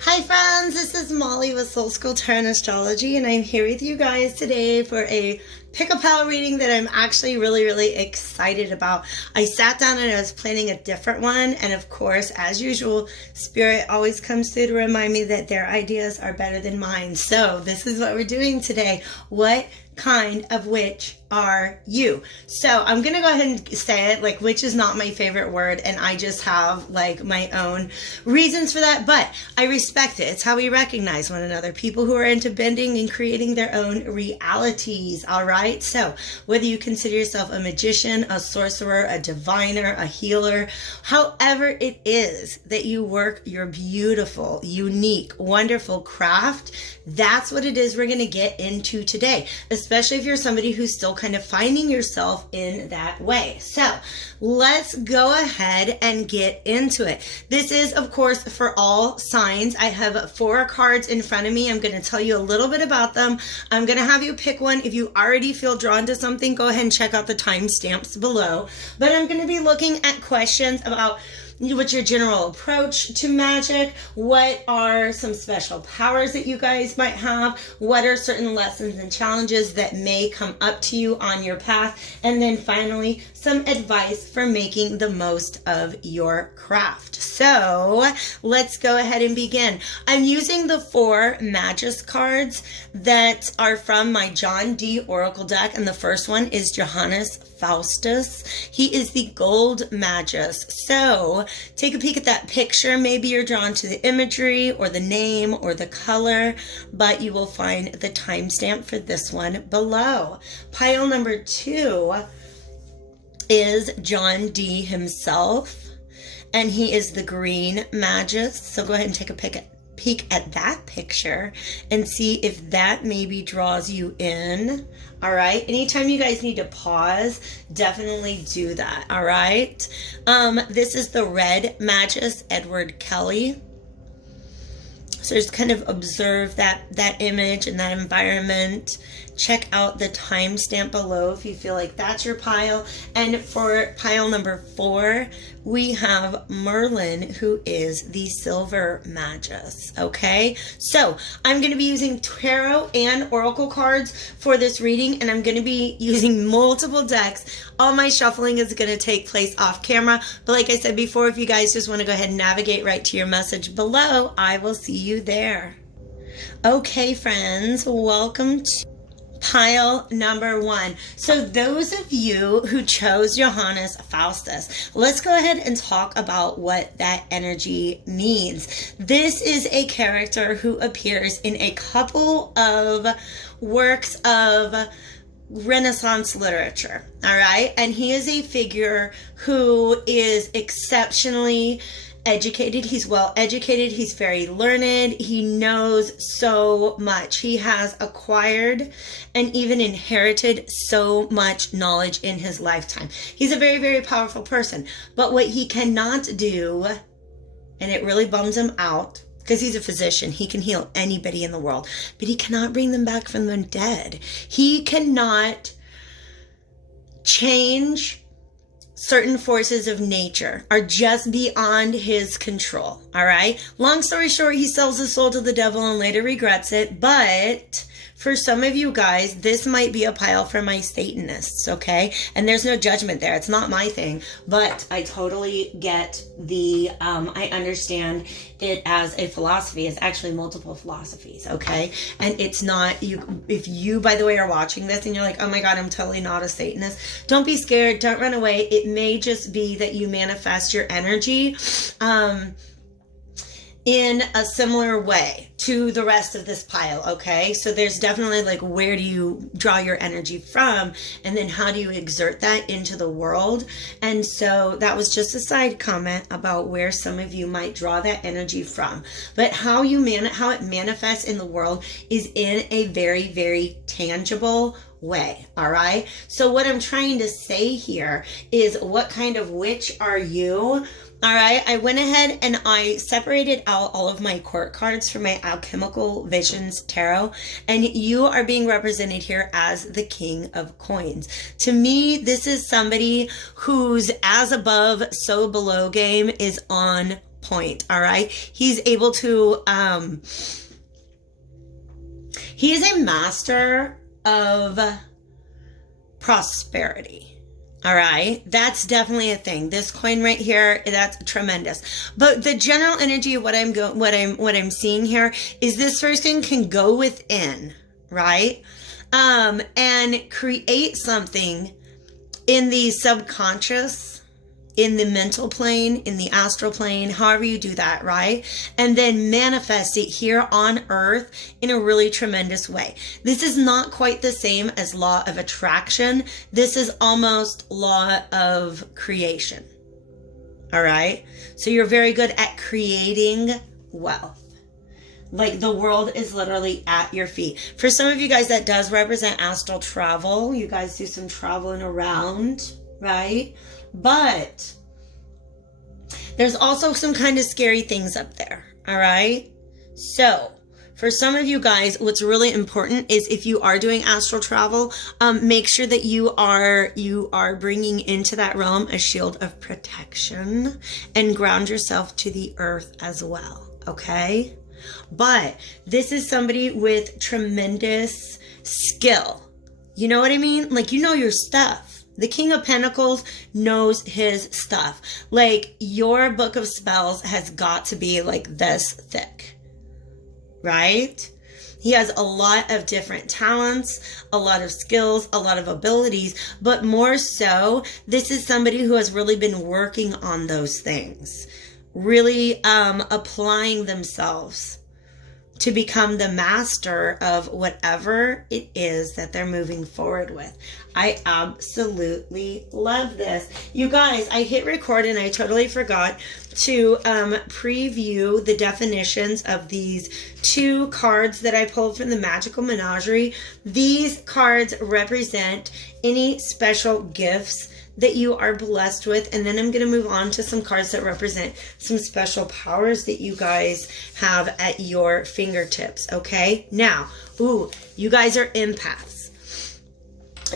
Hi friends, this is Molly with Soul School Tarot and Astrology, and I'm here with you guys today for a pick-a-pal reading that I'm actually really excited about. I sat down and I was planning a different one, and of course, as usual, Spirit always comes through to remind me that their ideas are better than mine. So this is what we're doing today. What kind of witch are you? So I'm gonna go ahead and say it, like, witch is not my favorite word, and I just have like my own reasons for that, but I respect it. It's how we recognize one another, people who are into bending and creating their own realities. All right, so whether you consider yourself a magician, a sorcerer, a diviner, a healer, however it is that you work your beautiful, unique, wonderful craft, that's what it is we're gonna get into today, especially if you're somebody who's still kind of finding yourself in that way. So let's go ahead and get into it. This is, of course, for all signs. I have 4 cards in front of me. I'm going to tell you a little bit about them. I'm going to have you pick one. If you already feel drawn to something, go ahead and check out the timestamps below. But I'm going to be looking at questions about what's your general approach to magic? What are some special powers that you guys might have? What are certain lessons and challenges that may come up to you on your path? And then finally, some advice for making the most of your craft. So let's go ahead and begin. I'm using the 4 Magus cards that are from my John D. Oracle deck, and the first one is Johannes Faustus. He is the gold Magus. So take a peek at that picture. Maybe you're drawn to the imagery or the name or the color, but you will find the timestamp for this one below. Pile number 2 is John D. himself, and he is the green Magus. So go ahead and take a peek at that picture and see if that maybe draws you in. All right, anytime you guys need to pause, definitely do that. All right, this is the red Magus, Edward Kelly. So just kind of observe that image and that environment. Check out the timestamp below if you feel like that's your pile. And for pile number 4, we have Merlin, who is the silver Magus. Okay, so I'm going to be using tarot and oracle cards for this reading, and I'm going to be using multiple decks. All my shuffling is going to take place off camera, but like I said before, if you guys just want to go ahead and navigate right to your message below, I will see you there. Okay, friends, welcome to pile number 1. So those of you who chose Johannes Faustus, let's go ahead and talk about what that energy means. This is a character who appears in a couple of works of Renaissance literature, all right? And he is a figure who is exceptionally educated. He's well educated. He's very learned. He knows so much. He has acquired and even inherited so much knowledge in his lifetime. He's a very powerful person. But what he cannot do, and it really bums him out, because he's a physician, he can heal anybody in the world, but he cannot bring them back from the dead. He cannot change certain forces of nature, are just beyond his control. All right. Long story short, he sells his soul to the devil and later regrets it. But for some of you guys, this might be a pile for my Satanists. Okay. And there's no judgment there. It's not my thing, but I totally get the, I understand it as a philosophy. It's actually multiple philosophies. Okay. And it's not you. If you, by the way, are watching this and you're like, oh my God, I'm totally not a Satanist. Don't be scared. Don't run away. It may just be that you manifest your energy, in a similar way to the rest of this pile, okay? So there's definitely like, where do you draw your energy from? And then how do you exert that into the world? And so that was just a side comment about where some of you might draw that energy from. But how it manifests in the world is in a very tangible way, all right? So what I'm trying to say here is, what kind of witch are you? All right, I went ahead and I separated out all of my court cards for my Alchemical Visions Tarot, and you are being represented here as the King of Coins. To me, this is somebody whose as above, so below game is on point, all right? He's able to, he is a master of prosperity. All right, that's definitely a thing. This coin right here, that's tremendous. But the general energy of what I'm seeing here is this person can go within, right? And create something in the subconscious, in the mental plane, in the astral plane, however you do that, right? And then manifest it here on earth in a really tremendous way. This is not quite the same as law of attraction. This is almost law of creation. All right? So you're very good at creating wealth. Like the world is literally at your feet. For some of you guys, that does represent astral travel. You guys do some traveling around, right? But there's also some kind of scary things up there, all right? So for some of you guys, what's really important is if you are doing astral travel, make sure that you are bringing into that realm a shield of protection and ground yourself to the earth as well, okay? But this is somebody with tremendous skill. You know what I mean? Like, you know your stuff. The King of Pentacles knows his stuff. Like, your book of spells has got to be like this thick, right? He has a lot of different talents, a lot of skills, a lot of abilities, but more so, this is somebody who has really been working on those things, really applying themselves to become the master of whatever it is that they're moving forward with. I absolutely love this. You guys, I hit record and I totally forgot to preview the definitions of these two cards that I pulled from the Magical Menagerie. These cards represent any special gifts that you are blessed with, and then I'm going to move on to some cards that represent some special powers that you guys have at your fingertips, okay? Now, you guys are empaths.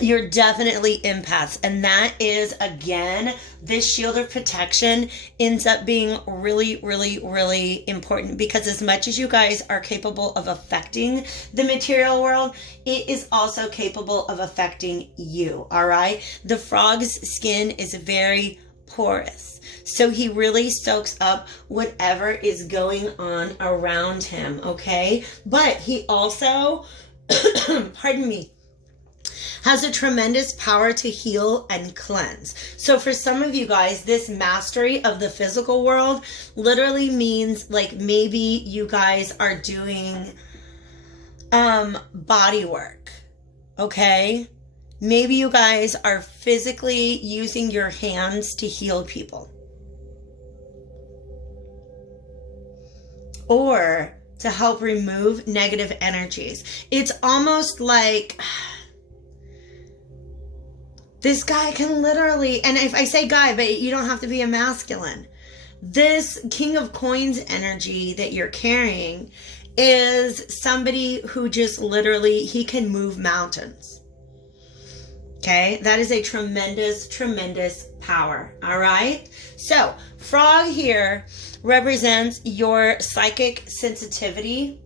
You're definitely empaths, and that is, again, this shield of protection ends up being really, really, really important, because as much as you guys are capable of affecting the material world, it is also capable of affecting you, all right? The frog's skin is very porous, so he really soaks up whatever is going on around him, okay? But he also, pardon me, has a tremendous power to heal and cleanse. So for some of you guys, this mastery of the physical world literally means, like, maybe you guys are doing body work, okay? Maybe you guys are physically using your hands to heal people, or to help remove negative energies. It's almost like this guy can literally, and if I say guy, but you don't have to be a masculine. This King of Coins energy that you're carrying is somebody who just literally, he can move mountains. Okay, that is a tremendous, tremendous power. All right. So frog here represents your psychic sensitivity.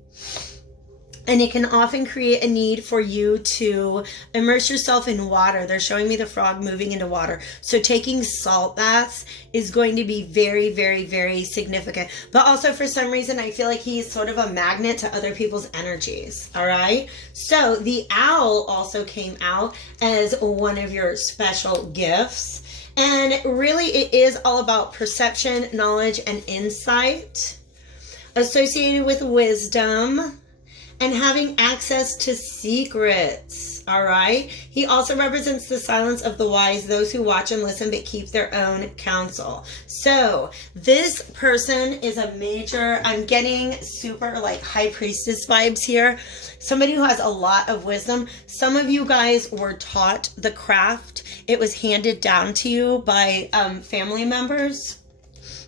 And it can often create a need for you to immerse yourself in water. They're showing me the frog moving into water. So taking salt baths is going to be very, very, very significant. But also for some reason, I feel like he's sort of a magnet to other people's energies. All right. So the owl also came out as one of your special gifts. And really, it is all about perception, knowledge, and insight associated with wisdom and having access to secrets, all right? He also represents the silence of the wise, those who watch and listen but keep their own counsel. So this person is a major, I'm getting super like high priestess vibes here. Somebody who has a lot of wisdom. Some of you guys were taught the craft. It was handed down to you by family members.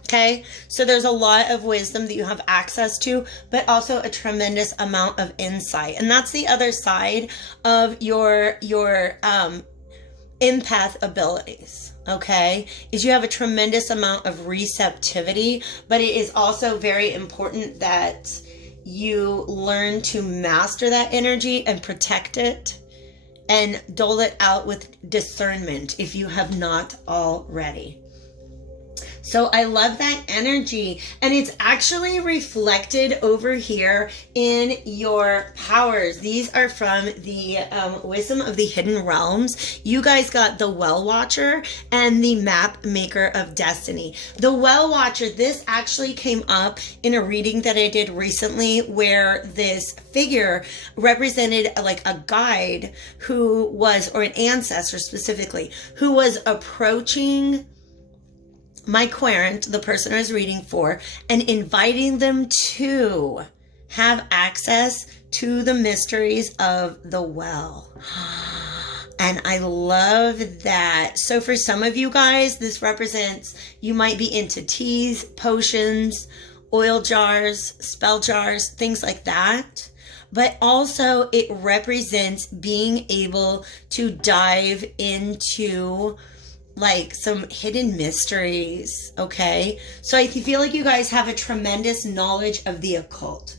Okay, so there's a lot of wisdom that you have access to, but also a tremendous amount of insight. And that's the other side of your empath abilities, okay, is you have a tremendous amount of receptivity, but it is also very important that you learn to master that energy and protect it and dole it out with discernment if you have not already. So I love that energy, and it's actually reflected over here in your powers. These are from the Wisdom of the Hidden Realms. You guys got the Well Watcher and the Map Maker of Destiny. The Well Watcher, this actually came up in a reading that I did recently where this figure represented like a guide who was, or an ancestor specifically, who was approaching my querent, the person I was reading for, and inviting them to have access to the mysteries of the well. And I love that. So for some of you guys, this represents, you might be into teas, potions, oil jars, spell jars, things like that. But also it represents being able to dive into like some hidden mysteries, okay? So I feel like you guys have a tremendous knowledge of the occult.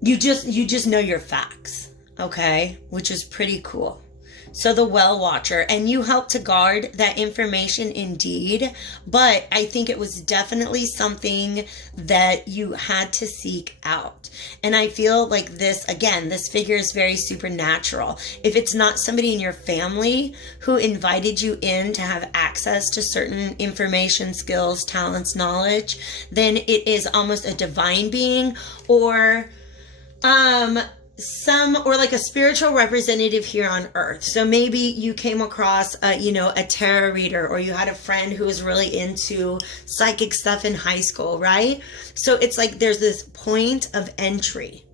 You just know your facts, okay? Which is pretty cool. So the Well Watcher, and you help to guard that information indeed, but I think it was definitely something that you had to seek out. And I feel like this, again, this figure is very supernatural. If it's not somebody in your family who invited you in to have access to certain information, skills, talents, knowledge, then it is almost a divine being, or or like a spiritual representative here on earth. So maybe you came across a tarot reader, or you had a friend who was really into psychic stuff in high school, right? So it's like there's this point of entry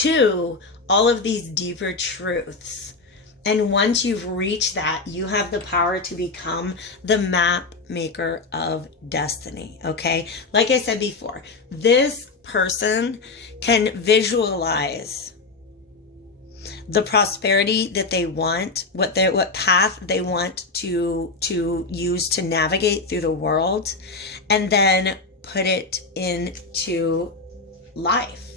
to all of these deeper truths. And once you've reached that, you have the power to become the map maker of destiny, okay? Like I said before, this person can visualize the prosperity that they want, what path they want to use to navigate through the world, and then put it into life.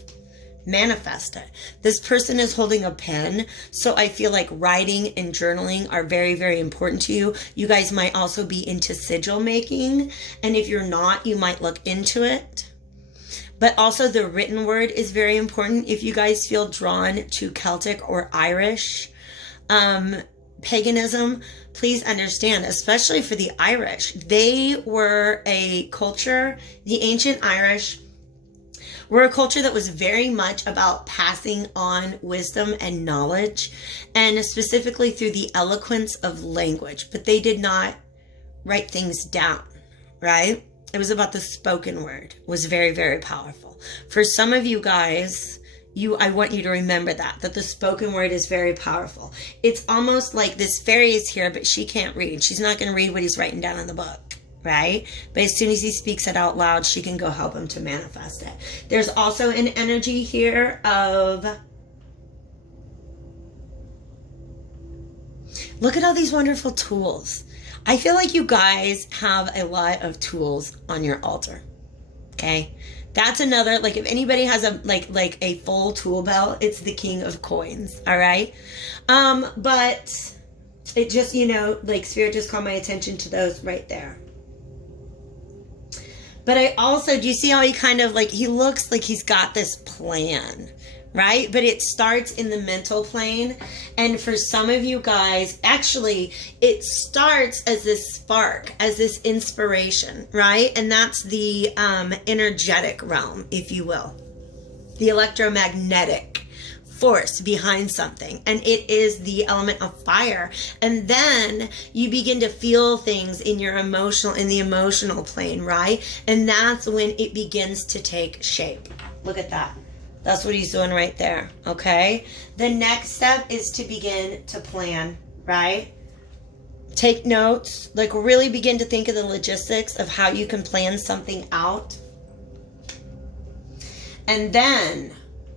Manifest it. This person is holding a pen, so I feel like writing and journaling are very, very important to you. You guys might also be into sigil making, and if you're not, you might look into it. But also the written word is very important if you guys feel drawn to Celtic or Irish paganism. Please understand, especially for the Irish, they were a culture, the ancient Irish were a culture that was very much about passing on wisdom and knowledge, and specifically through the eloquence of language. But they did not write things down, right? It was about the spoken word. It was very, very powerful. For some of you guys, I want you to remember that the spoken word is very powerful. It's almost like this fairy is here, but she can't read. She's not going to read what he's writing down in the book, right? But as soon as he speaks it out loud, she can go help him to manifest it. There's also an energy here of, look at all these wonderful tools. I feel like you guys have a lot of tools on your altar, okay? That's another, like if anybody has a like a full tool belt, it's the King of Coins, all right? But it just, like Spirit just called my attention to those right there. But I also, do you see how he kind of like, he looks like he's got this plan, right? But it starts in the mental plane. And for some of you guys, actually, it starts as this spark, as this inspiration, right? And that's the energetic realm, if you will. The electromagnetic force behind something, and it is the element of fire. And then you begin to feel things in the emotional plane, right? And that's when it begins to take shape. Look at that. That's what he's doing right there, okay? The next step is to begin to plan, right? Take notes, like really begin to think of the logistics of how you can plan something out. And then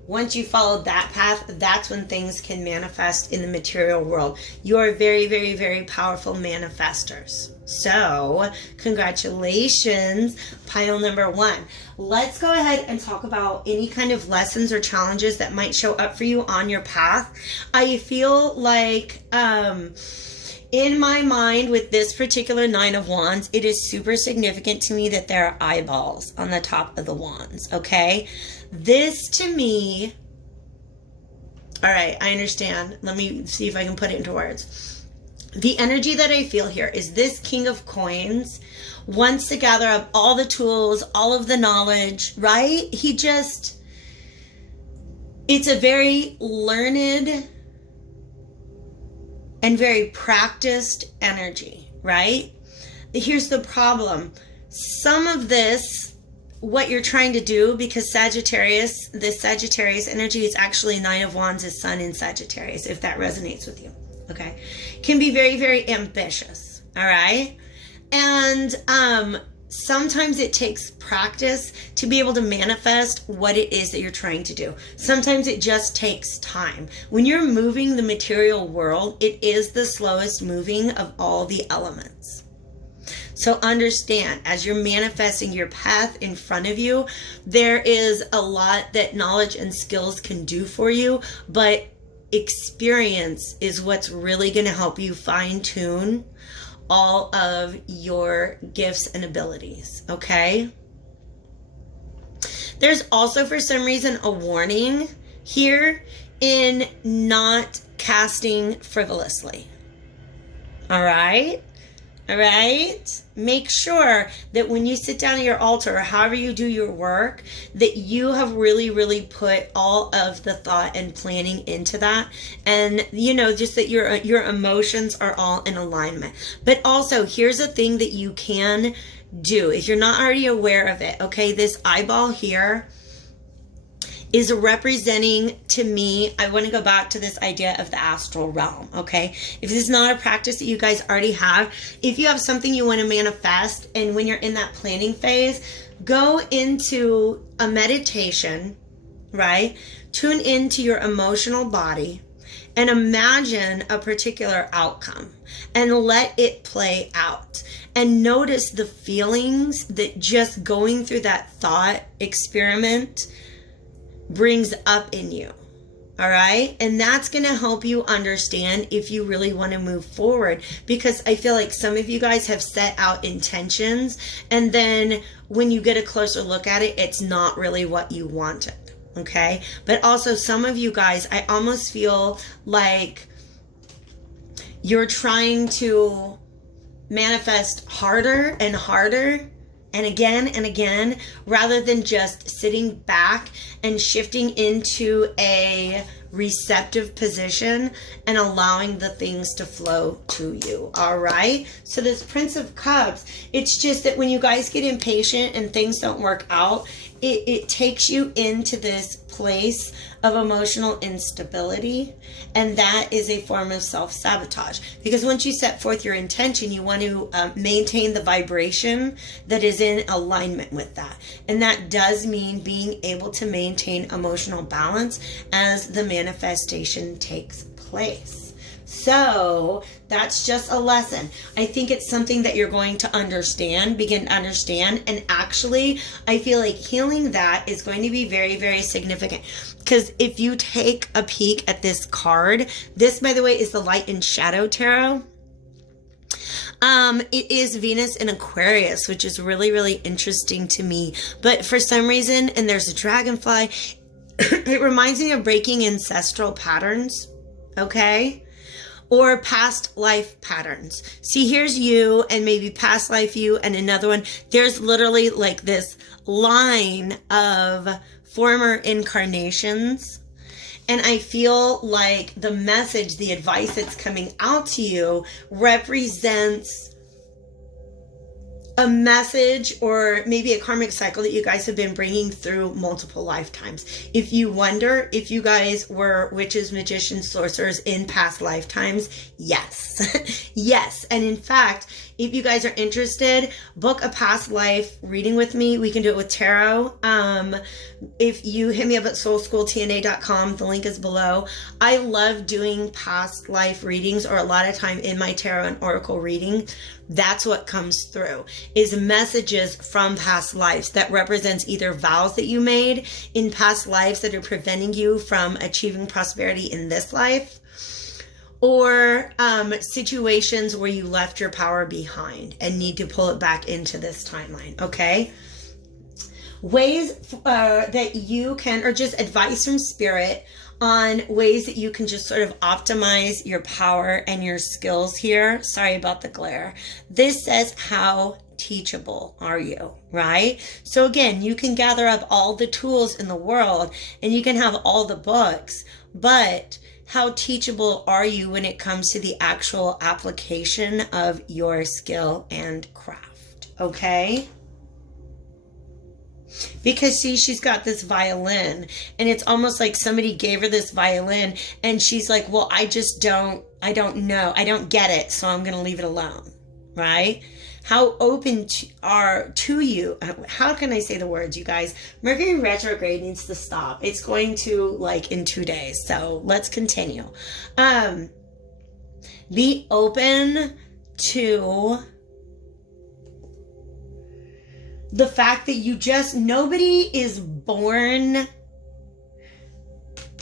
once you follow that path, that's when things can manifest in the material world. You are very, very, very powerful manifestors. So, congratulations, pile number 1. Let's go ahead and talk about any kind of lessons or challenges that might show up for you on your path. I feel like, in my mind, with this particular 9 of Wands, it is super significant to me that there are eyeballs on the top of the wands, okay? This to me, all right, I understand. Let me see if I can put it into words. The energy that I feel here is this King of Coins wants to gather up all the tools, all of the knowledge, right? It's a very learned and very practiced energy, right? Here's the problem. Some of this, what you're trying to do, because Sagittarius, this Sagittarius energy is actually 9 of Wands is Sun in Sagittarius, if that resonates with you, okay? Can be very, very ambitious, all right? And sometimes it takes practice to be able to manifest what it is that you're trying to do. Sometimes it just takes time. When you're moving the material world, it is the slowest moving of all the elements. So understand, as you're manifesting your path in front of you, there is a lot that knowledge and skills can do for you, but experience is what's really going to help you fine-tune all of your gifts and abilities, okay? There's also, for some reason, a warning here in not casting frivolously. All right? All right? Make sure that when you sit down at your altar, or however you do your work, that you have really, really put all of the thought and planning into that. And, you know, just that your emotions are all in alignment. But also, here's a thing that you can do if you're not already aware of it, okay? This eyeball here is representing, to me, I want to go back to this idea of the astral realm, okay? If this is not a practice that you guys already have, if you have something you want to manifest, and when you're in that planning phase, go into a meditation, right? Tune into your emotional body and imagine a particular outcome and let it play out. And notice the feelings that just going through that thought experiment brings up in you. All right? And that's going to help you understand if you really want to move forward, because I feel like some of you guys have set out intentions, and then when you get a closer look at it, it's not really what you wanted. Okay? But also, some of you guys, I almost feel like you're trying to manifest harder and harder and again, rather than just sitting back and shifting into a receptive position and allowing the things to flow to you. All right? So this Prince of Cups, it's just that when you guys get impatient and things don't work out, it takes you into this place of emotional instability, and that is a form of self-sabotage, because once you set forth your intention, you want to maintain the vibration that is in alignment with that, and that does mean being able to maintain emotional balance as the manifestation takes place. So that's just a lesson. I think it's something that you're going to begin to understand. And actually, I feel like healing that is going to be very, very significant. Because if you take a peek at this card, this, by the way, is the Light and Shadow Tarot. It is Venus in Aquarius, which is really, really interesting to me. But for some reason, and there's a dragonfly, it reminds me of breaking ancestral patterns. Okay? Or past life patterns. See, here's you and maybe past life you and another one. There's literally like this line of former incarnations. And I feel like the message, the advice that's coming out to you represents a message or maybe a karmic cycle that you guys have been bringing through multiple lifetimes. If you wonder if you guys were witches, magicians, sorcerers in past lifetimes, yes. Yes. And in fact, if you guys are interested, book a past life reading with me. We can do it with tarot. If you hit me up at soulschooltna.com, the link is below. I love doing past life readings, or a lot of time in my tarot and oracle reading, that's what comes through, is messages from past lives that represents either vows that you made in past lives that are preventing you from achieving prosperity in this life, or situations where you left your power behind and need to pull it back into this timeline, okay? Ways that you can, or just advice from spirit on ways that you can just sort of optimize your power and your skills here. Sorry about the glare. This says, how teachable are you, right? So again, you can gather up all the tools in the world and you can have all the books, but how teachable are you when it comes to the actual application of your skill and craft, okay? Because see, she's got this violin and it's almost like somebody gave her this violin and she's like, well, I don't know. I don't get it. So I'm going to leave it alone. Right? How open are to you? How can I say the words, you guys? Mercury retrograde needs to stop. It's going to, like, in 2 days. So let's continue. Be open to the fact that nobody is born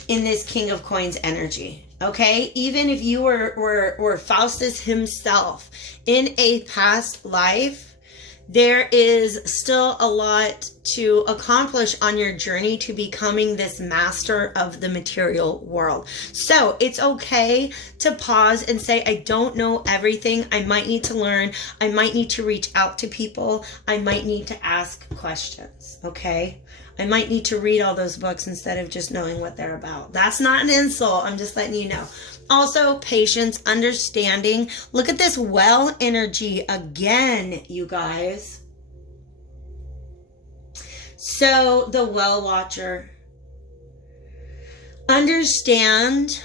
in this King of Coins energy. Okay, even if you were Faustus himself in a past life, there is still a lot to accomplish on your journey to becoming this master of the material world. So it's okay to pause and say, I don't know everything. I might need to learn. I might need to reach out to people. I might need to ask questions. Okay. I might need to read all those books instead of just knowing what they're about. That's not an insult. I'm just letting you know. Also, patience, understanding. Look at this well energy again, you guys. So, the well watcher. Understand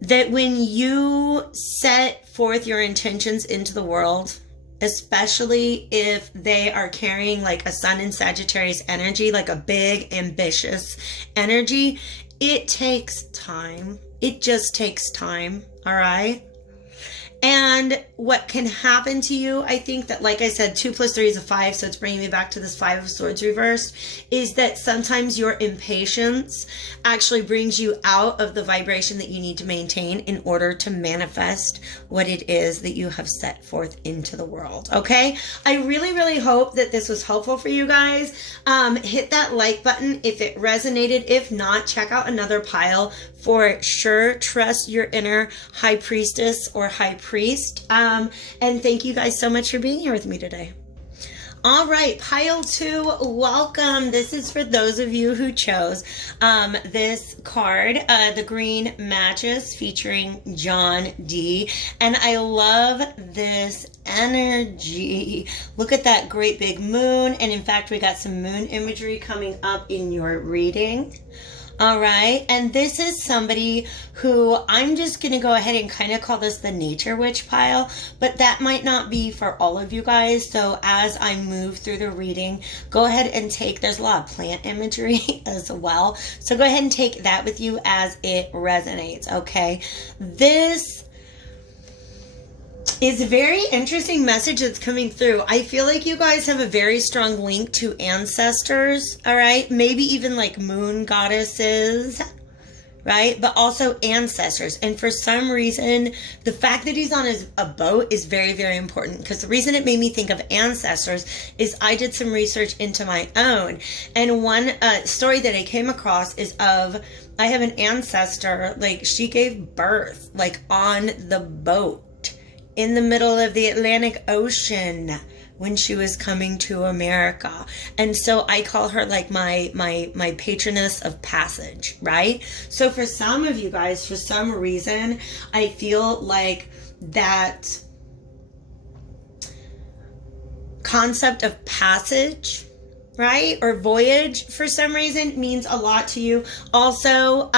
that when you set forth your intentions into the world, especially if they are carrying like a sun in Sagittarius energy, like a big, ambitious energy, it takes time. It just takes time, all right? And what can happen to you, I think that, like I said, 2 + 3 is 5, so it's bringing me back to this 5 of Swords reversed, is that sometimes your impatience actually brings you out of the vibration that you need to maintain in order to manifest what it is that you have set forth into the world, okay? I really, really hope that this was helpful for you guys. Hit that like button if it resonated. If not, check out another pile for sure. Trust your inner high priestess or high priest. And thank you guys so much for being here with me today. All right, pile 2, welcome. This is for those of you who chose this card, the Green Matches featuring John D. And I love this energy. Look at that great big moon. And in fact, we got some moon imagery coming up in your reading. All right, and this is somebody who I'm just going to go ahead and kind of call this the nature witch pile, but that might not be for all of you guys. So as I move through the reading, go ahead and take, there's a lot of plant imagery as well. So go ahead and take that with you as it resonates, okay? This is a very interesting message that's coming through. I feel like you guys have a very strong link to ancestors, all right? Maybe even like moon goddesses, right? But also ancestors. And for some reason, the fact that he's on a boat is very, very important, because the reason it made me think of ancestors is I did some research into my own. And one story that I came across is of, I have an ancestor, like she gave birth like on the boat in the middle of the Atlantic Ocean when she was coming to America. And so I call her like my patroness of passage, right? So for some of you guys, for some reason, I feel like that concept of passage, right? Or voyage for some reason means a lot to you. Also,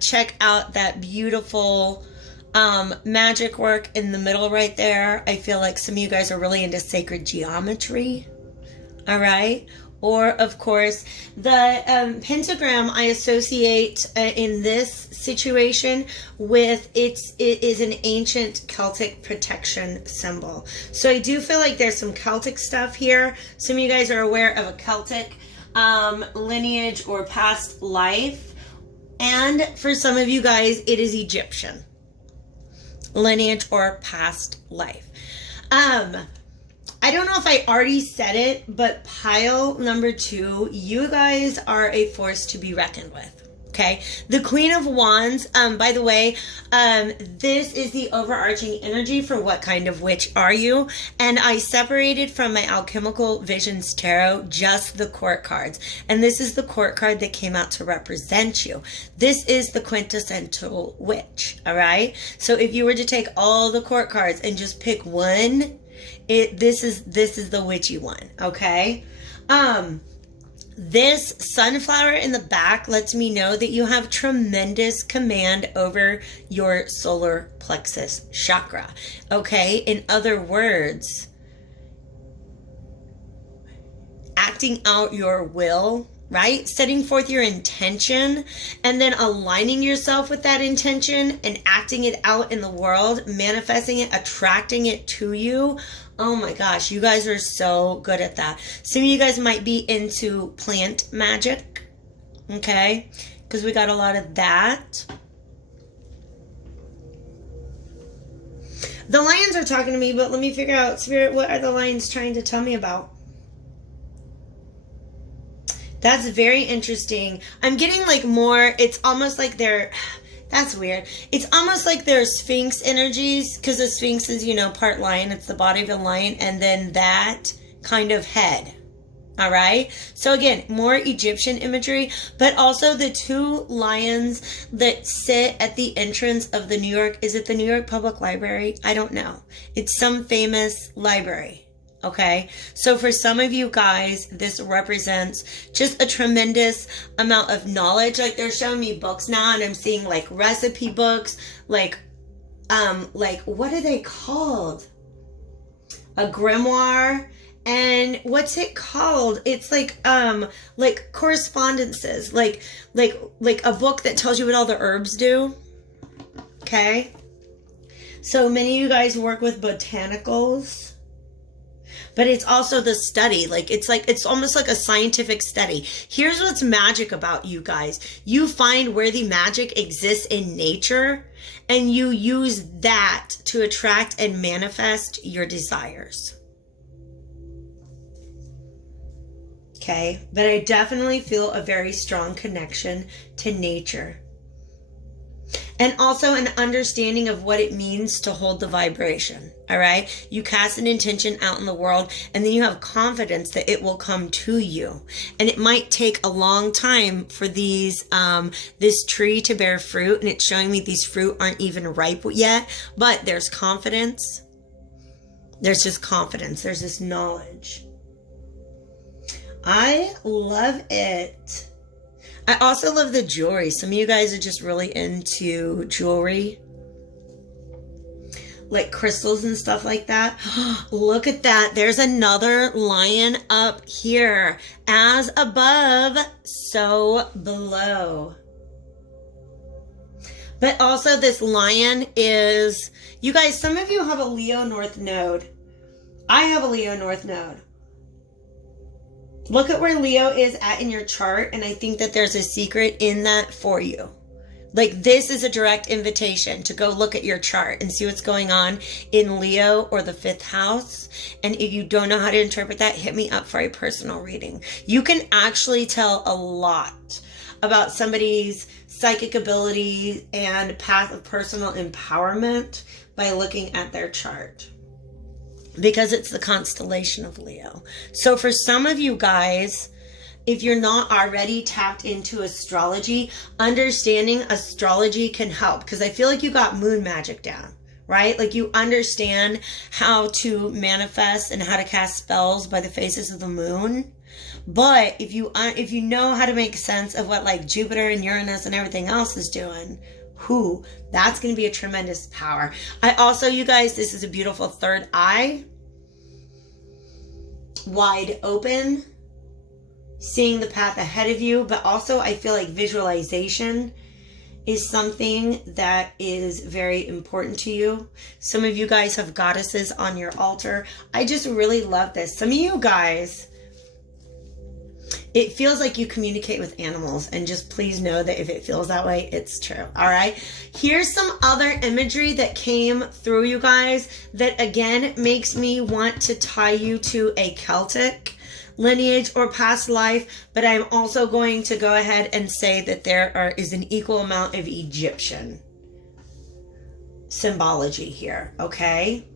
check out that beautiful magic work in the middle right there. I feel like some of you guys are really into sacred geometry. All right. Or, of course, the pentagram I associate in this situation with it is an ancient Celtic protection symbol. So I do feel like there's some Celtic stuff here. Some of you guys are aware of a Celtic lineage or past life. And for some of you guys, it is Egyptian lineage or past life. I don't know if I already said it, but pile number 2, you guys are a force to be reckoned with. Okay. The Queen of Wands, by the way, this is the overarching energy for what kind of witch are you. And I separated from my Alchemical Visions Tarot just the court cards. And this is the court card that came out to represent you. This is the quintessential witch. All right. So if you were to take all the court cards and just pick one, this is the witchy one. Okay. This sunflower in the back lets me know that you have tremendous command over your solar plexus chakra. Okay. In other words, acting out your will, right? Setting forth your intention and then aligning yourself with that intention and acting it out in the world, manifesting it, attracting it to you. Oh my gosh, you guys are so good at that. Some of you guys might be into plant magic, okay? Because we got a lot of that. The lions are talking to me, but let me figure out, Spirit, what are the lions trying to tell me about? That's very interesting. I'm getting like more, it's almost like they're, that's weird. It's almost like they're Sphinx energies, because the Sphinx is, you know, part lion. It's the body of a lion, and then that kind of head. All right. So again, more Egyptian imagery, but also the 2 lions that sit at the entrance of the New York, is it the New York Public Library? I don't know. It's some famous library. Okay, so for some of you guys, this represents just a tremendous amount of knowledge. Like they're showing me books now, and I'm seeing like recipe books, like what are they called? A grimoire, and what's it called? It's like correspondences, like a book that tells you what all the herbs do. Okay, so many of you guys work with botanicals. But it's also the study. It's almost like a scientific study. Here's what's magic about you guys. You find where the magic exists in nature, and you use that to attract and manifest your desires. Okay, but I definitely feel a very strong connection to nature. And also an understanding of what it means to hold the vibration. All right. You cast an intention out in the world, and then you have confidence that it will come to you. And it might take a long time for this tree to bear fruit. And it's showing me these fruit aren't even ripe yet, but there's confidence. There's just confidence. There's this knowledge. I love it. I also love the jewelry. Some of you guys are just really into jewelry, like crystals and stuff like that. Look at that. There's another lion up here. As above, so below. But also this lion is, you guys, some of you have a Leo North Node. I have a Leo North Node. Look at where Leo is at in your chart, and I think that there's a secret in that for you. Like, this is a direct invitation to go look at your chart and see what's going on in Leo or the 5th house. And if you don't know how to interpret that, hit me up for a personal reading. You can actually tell a lot about somebody's psychic ability and path of personal empowerment by looking at their chart, because it's the constellation of Leo. So for some of you guys, if you're not already tapped into astrology, understanding astrology can help, because I feel like you got moon magic down, right? Like you understand how to manifest and how to cast spells by the phases of the moon. But if you know how to make sense of what like Jupiter and Uranus and everything else is doing, that's going to be a tremendous power. I also, you guys, this is a beautiful third eye. Wide open. Seeing the path ahead of you. But also I feel like visualization is something that is very important to you. Some of you guys have goddesses on your altar. I just really love this. Some of you guys, it feels like you communicate with animals, and just please know that if it feels that way, it's true. All right. Here's some other imagery that came through, you guys, that again makes me want to tie you to a Celtic lineage or past life, but I'm also going to go ahead and say that there is an equal amount of Egyptian symbology here. Okay.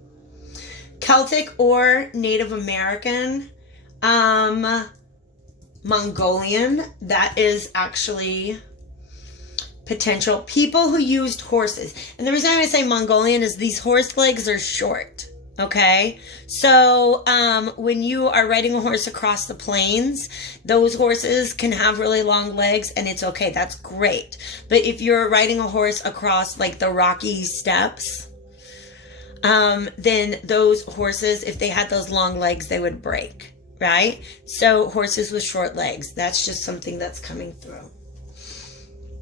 Celtic or Native American, Mongolian, that is actually potential. People who used horses. And the reason I say Mongolian is these horse legs are short. Okay. So, when you are riding a horse across the plains, those horses can have really long legs and it's okay. That's great. But if you're riding a horse across like the rocky steppes, then those horses, if they had those long legs, they would break. Right? So horses with short legs, that's just something that's coming through.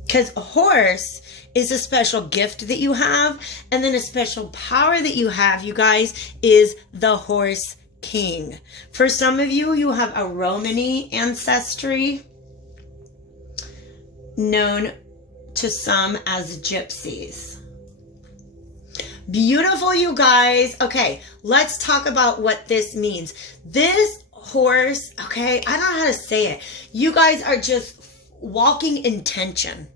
Because a horse is a special gift that you have, and then a special power that you have, you guys, is the horse king. For some of you, you have a Romany ancestry, known to some as gypsies. Beautiful, you guys. Okay, let's talk about what this means. This horse, okay, I don't know how to say it. You guys are just walking intention.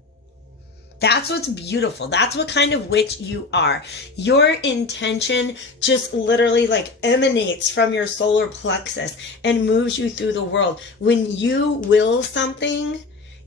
That's what's beautiful. That's what kind of witch you are. Your intention just literally like emanates from your solar plexus and moves you through the world. When you will something,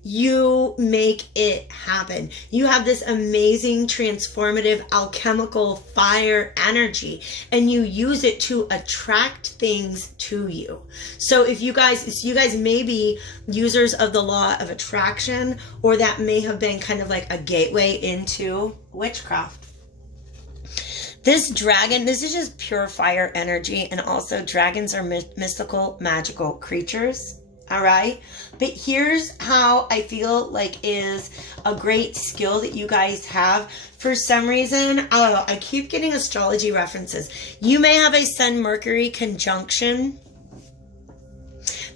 you make it happen. You have this amazing, transformative, alchemical fire energy, and you use it to attract things to you. So if you guys may be users of the law of attraction, or that may have been kind of like a gateway into witchcraft. This dragon, this is just pure fire energy, and also dragons are mystical, magical creatures. All right. But here's how I feel like is a great skill that you guys have. For some reason, I keep getting astrology references. You may have a Sun-Mercury conjunction,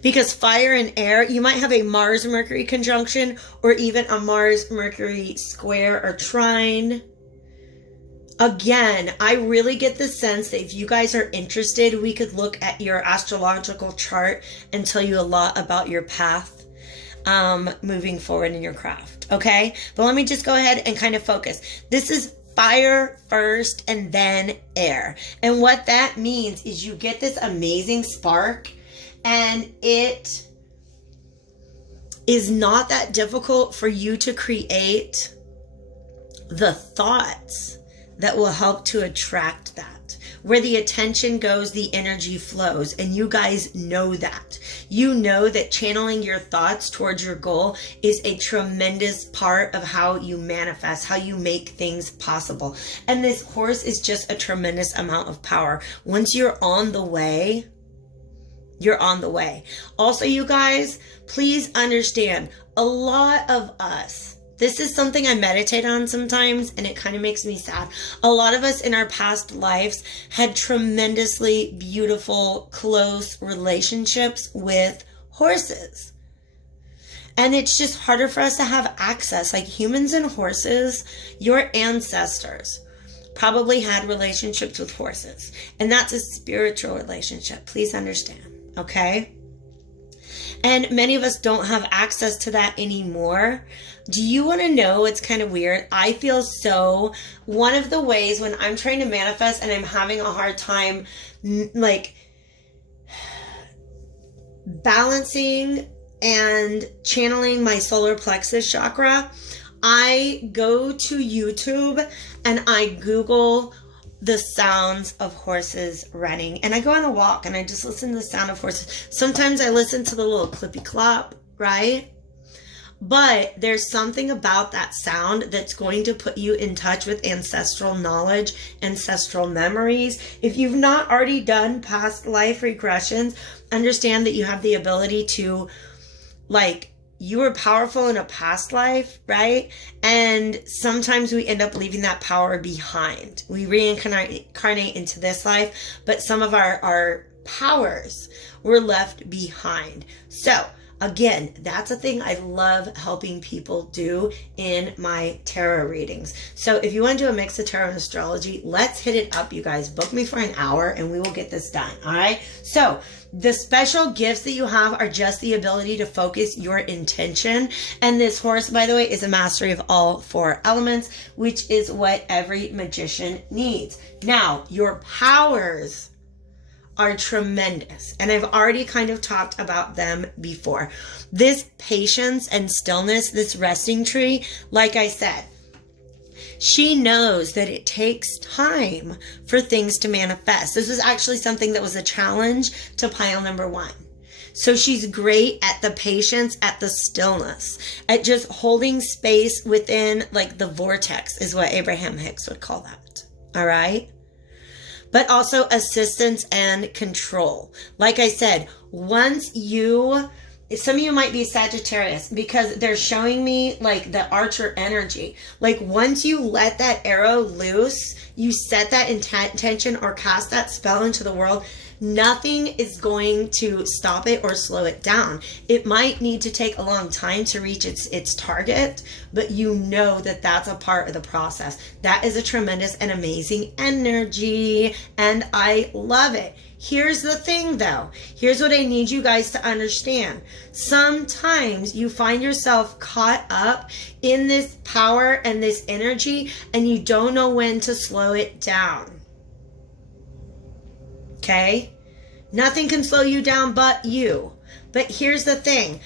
because fire and air, you might have a Mars-Mercury conjunction, or even a Mars-Mercury square or trine. Again, I really get the sense that if you guys are interested, we could look at your astrological chart and tell you a lot about your path moving forward in your craft. Okay? But let me just go ahead and kind of focus. This is fire first and then air. And what that means is you get this amazing spark, and it is not that difficult for you to create the thoughts that will help to attract that. Where the attention goes, the energy flows. And you guys know that. You know that channeling your thoughts towards your goal is a tremendous part of how you manifest, how you make things possible. And this horse is just a tremendous amount of power. Once you're on the way, you're on the way. Also, you guys, please understand, a lot of us, this is something I meditate on sometimes, and it kind of makes me sad. A lot of us in our past lives had tremendously beautiful, close relationships with horses. And it's just harder for us to have access. Like humans and horses, your ancestors probably had relationships with horses. And that's a spiritual relationship. Please understand, okay? And many of us don't have access to that anymore. Do you want to know? It's kind of weird. I feel so, one of the ways when I'm trying to manifest and I'm having a hard time, like, balancing and channeling my solar plexus chakra, I go to YouTube and I Google the sounds of horses running. And I go on a walk and I just listen to the sound of horses. Sometimes I listen to the little clippy clop, right? But there's something about that sound that's going to put you in touch with ancestral knowledge, ancestral memories. If you've not already done past life regressions, understand that you have the ability to, like, you were powerful in a past life, right? And sometimes we end up leaving that power behind. We reincarnate into this life, but some of our powers were left behind. So again, that's a thing I love helping people do in my tarot readings. So if you want to do a mix of tarot and astrology, let's hit it up, you guys. Book me for an hour and we will get this done, all right? So the special gifts that you have are just the ability to focus your intention. And this horse, by the way, is a mastery of all 4 elements, which is what every magician needs. Now, your powers are tremendous. And I've already kind of talked about them before. This patience and stillness, this resting tree, like I said, she knows that it takes time for things to manifest. This is actually something that was a challenge to pile number 1. So she's great at the patience, at the stillness, at just holding space within, like, the vortex is what Abraham Hicks would call that. All right? But also assistance and control. Like I said, once you, some of you might be Sagittarius because they're showing me like the archer energy. Like once you let that arrow loose, you set that intention or cast that spell into the world, nothing is going to stop it or slow it down. It might need to take a long time to reach its target, but you know that that's a part of the process. That is a tremendous and amazing energy, and I love it. Here's the thing though. Here's what I need you guys to understand. Sometimes you find yourself caught up in this power and this energy, and you don't know when to slow it down. Okay? Nothing can slow you down but you. But here's the thing.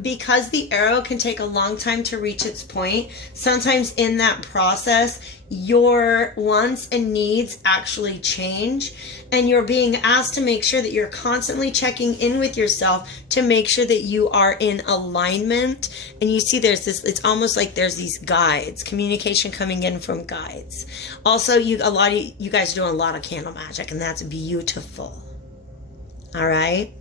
Because the arrow can take a long time to reach its point, sometimes in that process, your wants and needs actually change. And you're being asked to make sure that you're constantly checking in with yourself to make sure that you are in alignment. And you see there's this, it's almost like there's these guides, communication coming in from guides. Also, you guys are doing a lot of candle magic, and that's beautiful. All right.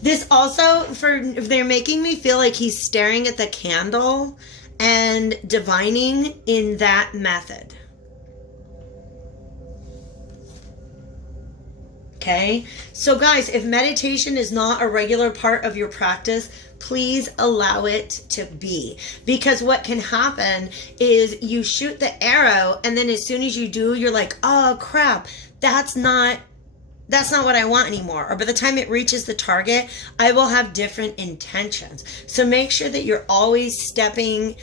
This also, they're making me feel like he's staring at the candle and divining in that method. Okay? So guys, if meditation is not a regular part of your practice, please allow it to be. Because what can happen is you shoot the arrow, and then as soon as you do, you're like, oh crap, that's not what I want anymore. Or by the time it reaches the target, I will have different intentions. So make sure that you're always stepping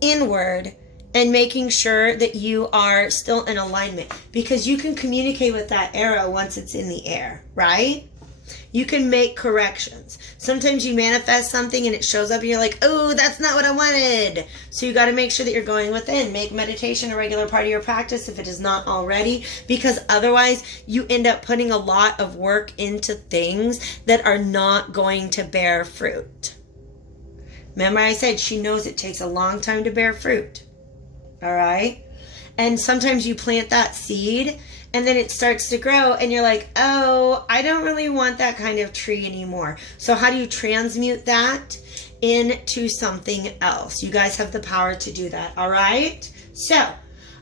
inward and making sure that you are still in alignment, because you can communicate with that arrow once it's in the air, right? You can make corrections. Sometimes you manifest something and it shows up and you're like, oh, that's not what I wanted. So you got to make sure that you're going within. Make meditation a regular part of your practice if it is not already, because otherwise you end up putting a lot of work into things that are not going to bear fruit. Remember I said she knows it takes a long time to bear fruit. All right? And sometimes you plant that seed and then it starts to grow and you're like, oh, I don't really want that kind of tree anymore. So how do you transmute that into something else? You guys have the power to do that. All right? So,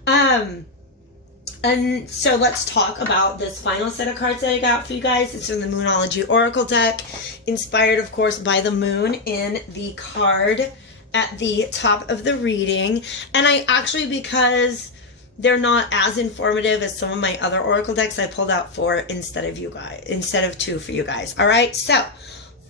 and so let's talk about this final set of cards that I got for you guys. It's from the Moonology Oracle deck, inspired, of course, by the moon in the card at the top of the reading. And I actually, because they're not as informative as some of my other Oracle decks, I pulled out 4 instead of 2 for you guys. All right, so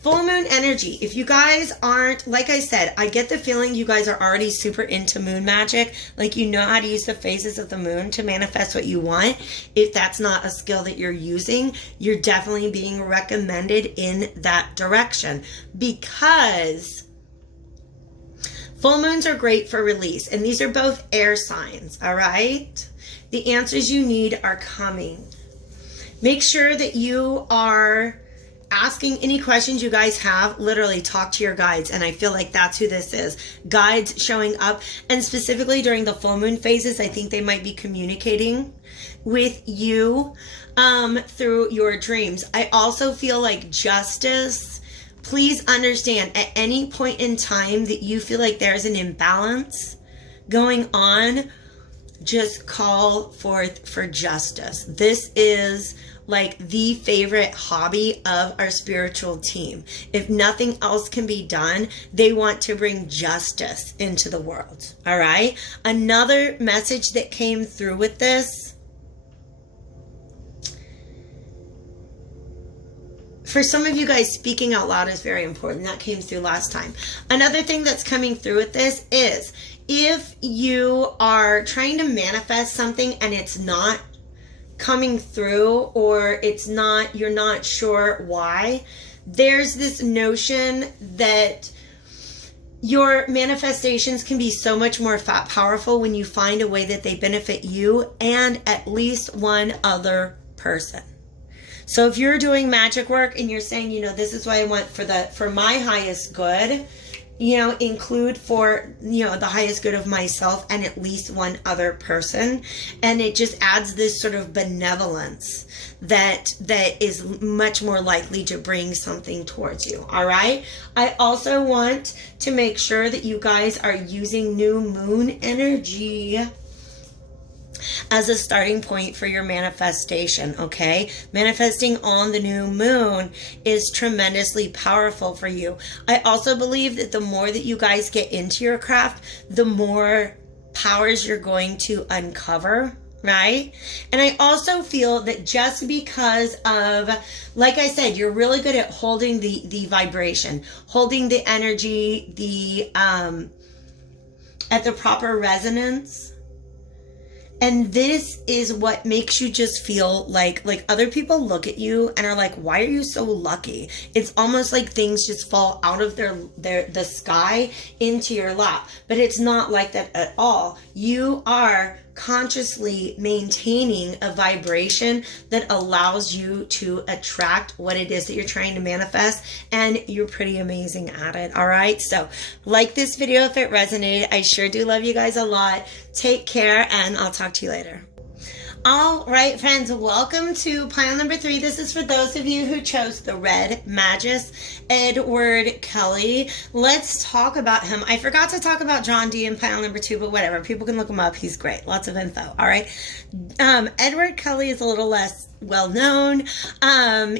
full moon energy. If you guys aren't, like I said, I get the feeling you guys are already super into moon magic. Like you know how to use the phases of the moon to manifest what you want. If that's not a skill that you're using, you're definitely being recommended in that direction, because Full moons are great for release, and these are both air signs, all right? The answers you need are coming. Make sure that you are asking any questions you guys have. Literally talk to your guides, and I feel like that's who this is. Guides showing up, and specifically during the full moon phases, I think they might be communicating with you through your dreams. I also feel like justice. Please understand, at any point in time that you feel like there's an imbalance going on, just call forth for justice. This is like the favorite hobby of our spiritual team. If nothing else can be done, they want to bring justice into the world. All right. Another message that came through with this, for some of you guys, speaking out loud is very important. That came through last time. Another thing that's coming through with this is, if you are trying to manifest something and it's not coming through, or you're not sure why, there's this notion that your manifestations can be so much more powerful when you find a way that they benefit you and at least one other person. So if you're doing magic work and you're saying, you know, this is what I want for my highest good, you know, include for, you know, the highest good of myself and at least one other person. And it just adds this sort of benevolence that is much more likely to bring something towards you. All right. I also want to make sure that you guys are using new moon energy as a starting point for your manifestation, okay? Manifesting on the new moon is tremendously powerful for you. I also believe that the more that you guys get into your craft, the more powers you're going to uncover, right? And I also feel that just because of, like I said, you're really good at holding the vibration, holding the energy, at the proper resonance. And this is what makes you just feel like other people look at you and are like, why are you so lucky? It's almost like things just fall out of the sky into your lap. But it's not like that at all. You are consciously maintaining a vibration that allows you to attract what it is that you're trying to manifest, and you're pretty amazing at it. All right, so like this video if it resonated. I sure do love you guys a lot. Take care, and I'll talk to you later. All right, friends, welcome to pile number 3. This is for those of you who chose the Red Magus, Edward Kelly. Let's talk about him. I forgot to talk about John D in pile number 2, but whatever. People can look him up. He's great. Lots of info. All right. Edward Kelly is a little less well known,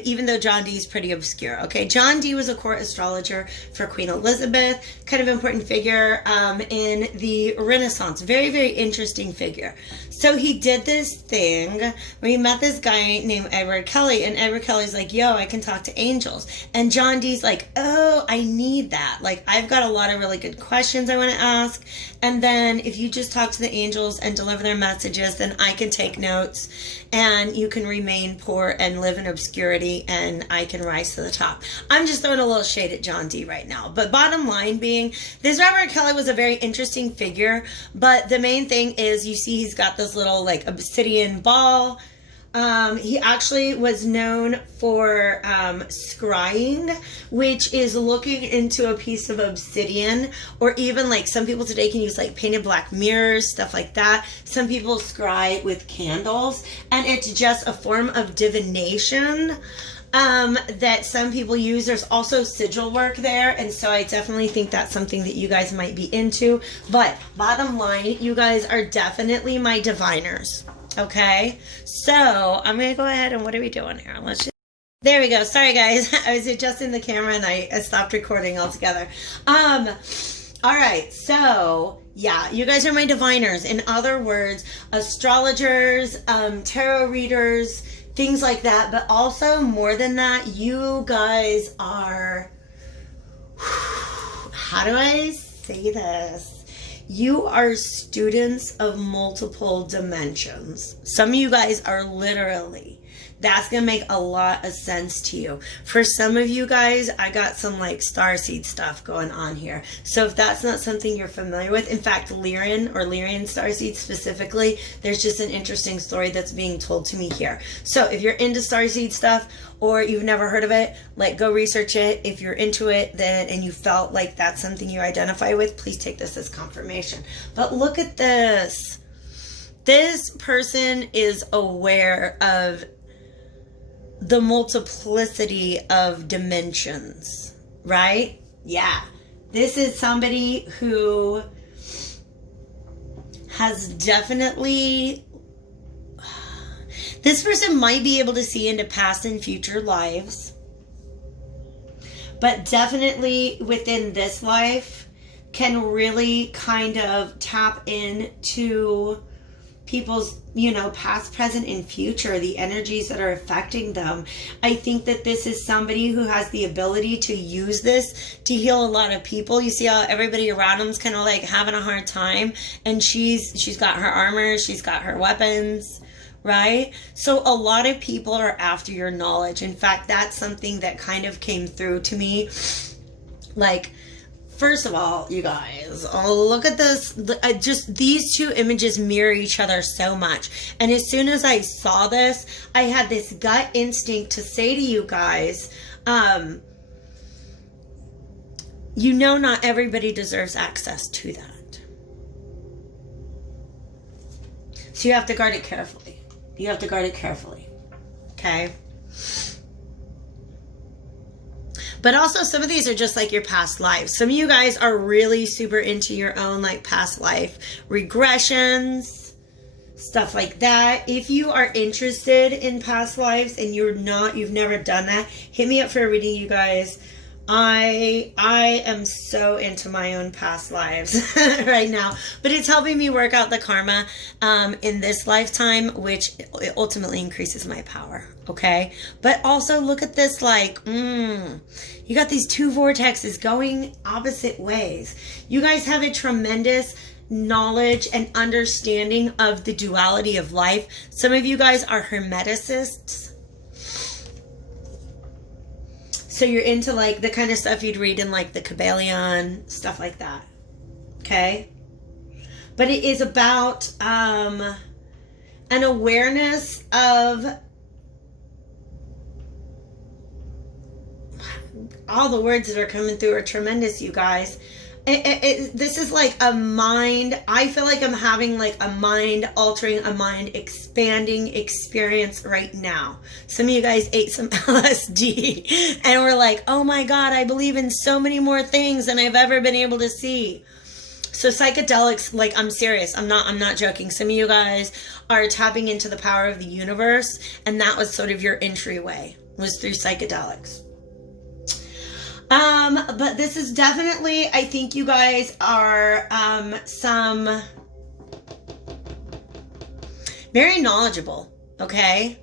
even though John D is pretty obscure. Okay, John D was a court astrologer for Queen Elizabeth, kind of important figure in the Renaissance. Very, very interesting figure. So he did this thing where he met this guy named Edward Kelly, and Edward Kelly's like, yo, I can talk to angels. And John D's like, oh, I need that. Like, I've got a lot of really good questions I want to ask. And then if you just talk to the angels and deliver their messages, then I can take notes and you can remain poor and live in obscurity and I can rise to the top. I'm just throwing a little shade at John D right now. But bottom line being, this Edward Kelly was a very interesting figure. But the main thing is, you see he's got this little like obsidian ball. He actually was known for scrying, which is looking into a piece of obsidian, or even like some people today can use like painted black mirrors, stuff like that. Some people scry with candles, and it's just a form of divination that some people use. There's also sigil work there, and so I definitely think that's something that you guys might be into. But bottom line, you guys are definitely my diviners. Okay, so I'm gonna go ahead and what are we doing here? Let's just, there we go. Sorry guys, I was adjusting the camera and I stopped recording altogether. All right, so yeah, you guys are my diviners. In other words, astrologers, tarot readers, things like that. But also more than that, you guys are, how do I say this? You are students of multiple dimensions. Some of you guys are literally that's going to make a lot of sense to you. For some of you guys, I got some like starseed stuff going on here. So if that's not something you're familiar with, in fact, Lyrian or Lyrian starseed specifically, there's just an interesting story that's being told to me here. So if you're into starseed stuff or you've never heard of it, like go research it. If you're into it then and you felt like that's something you identify with, please take this as confirmation. But look at this. This person is aware of the multiplicity of dimensions, right? Yeah. This is somebody who has definitely... This person might be able to see into past and future lives, but definitely within this life can really kind of tap into people's, you know, past, present, and future, the energies that are affecting them. I think that this is somebody who has the ability to use this to heal a lot of people. You see how everybody around them is kind of like having a hard time, and she's got her armor, she's got her weapons, right? So a lot of people are after your knowledge. In fact, that's something that kind of came through to me. Like, first of all, you guys, look at this. Just these two images mirror each other so much. And as soon as I saw this, I had this gut instinct to say to you guys, you know, not everybody deserves access to that. So you have to guard it carefully. You have to guard it carefully. Okay? But also some of these are just like your past lives. Some of you guys are really super into your own like past life regressions, stuff like that. If you are interested in past lives and you've never done that, hit me up for a reading, you guys. I am so into my own past lives right now, but it's helping me work out the karma in this lifetime, which ultimately increases my power. Okay. But also look at this, like, you got these two vortexes going opposite ways. You guys have a tremendous knowledge and understanding of the duality of life. Some of you guys are hermeticists. So you're into like the kind of stuff you'd read in like the Kabbalion, stuff like that. Okay? But it is about an awareness of all the words that are coming through are tremendous, you guys. This is like a mind, I feel like I'm having like a mind altering, a mind expanding experience right now. Some of you guys ate some LSD and were like, oh my God, I believe in so many more things than I've ever been able to see. So psychedelics, like, I'm serious. I'm not joking. Some of you guys are tapping into the power of the universe, and that was sort of your entryway, was through psychedelics. But this is definitely, I think you guys are, some very knowledgeable, okay?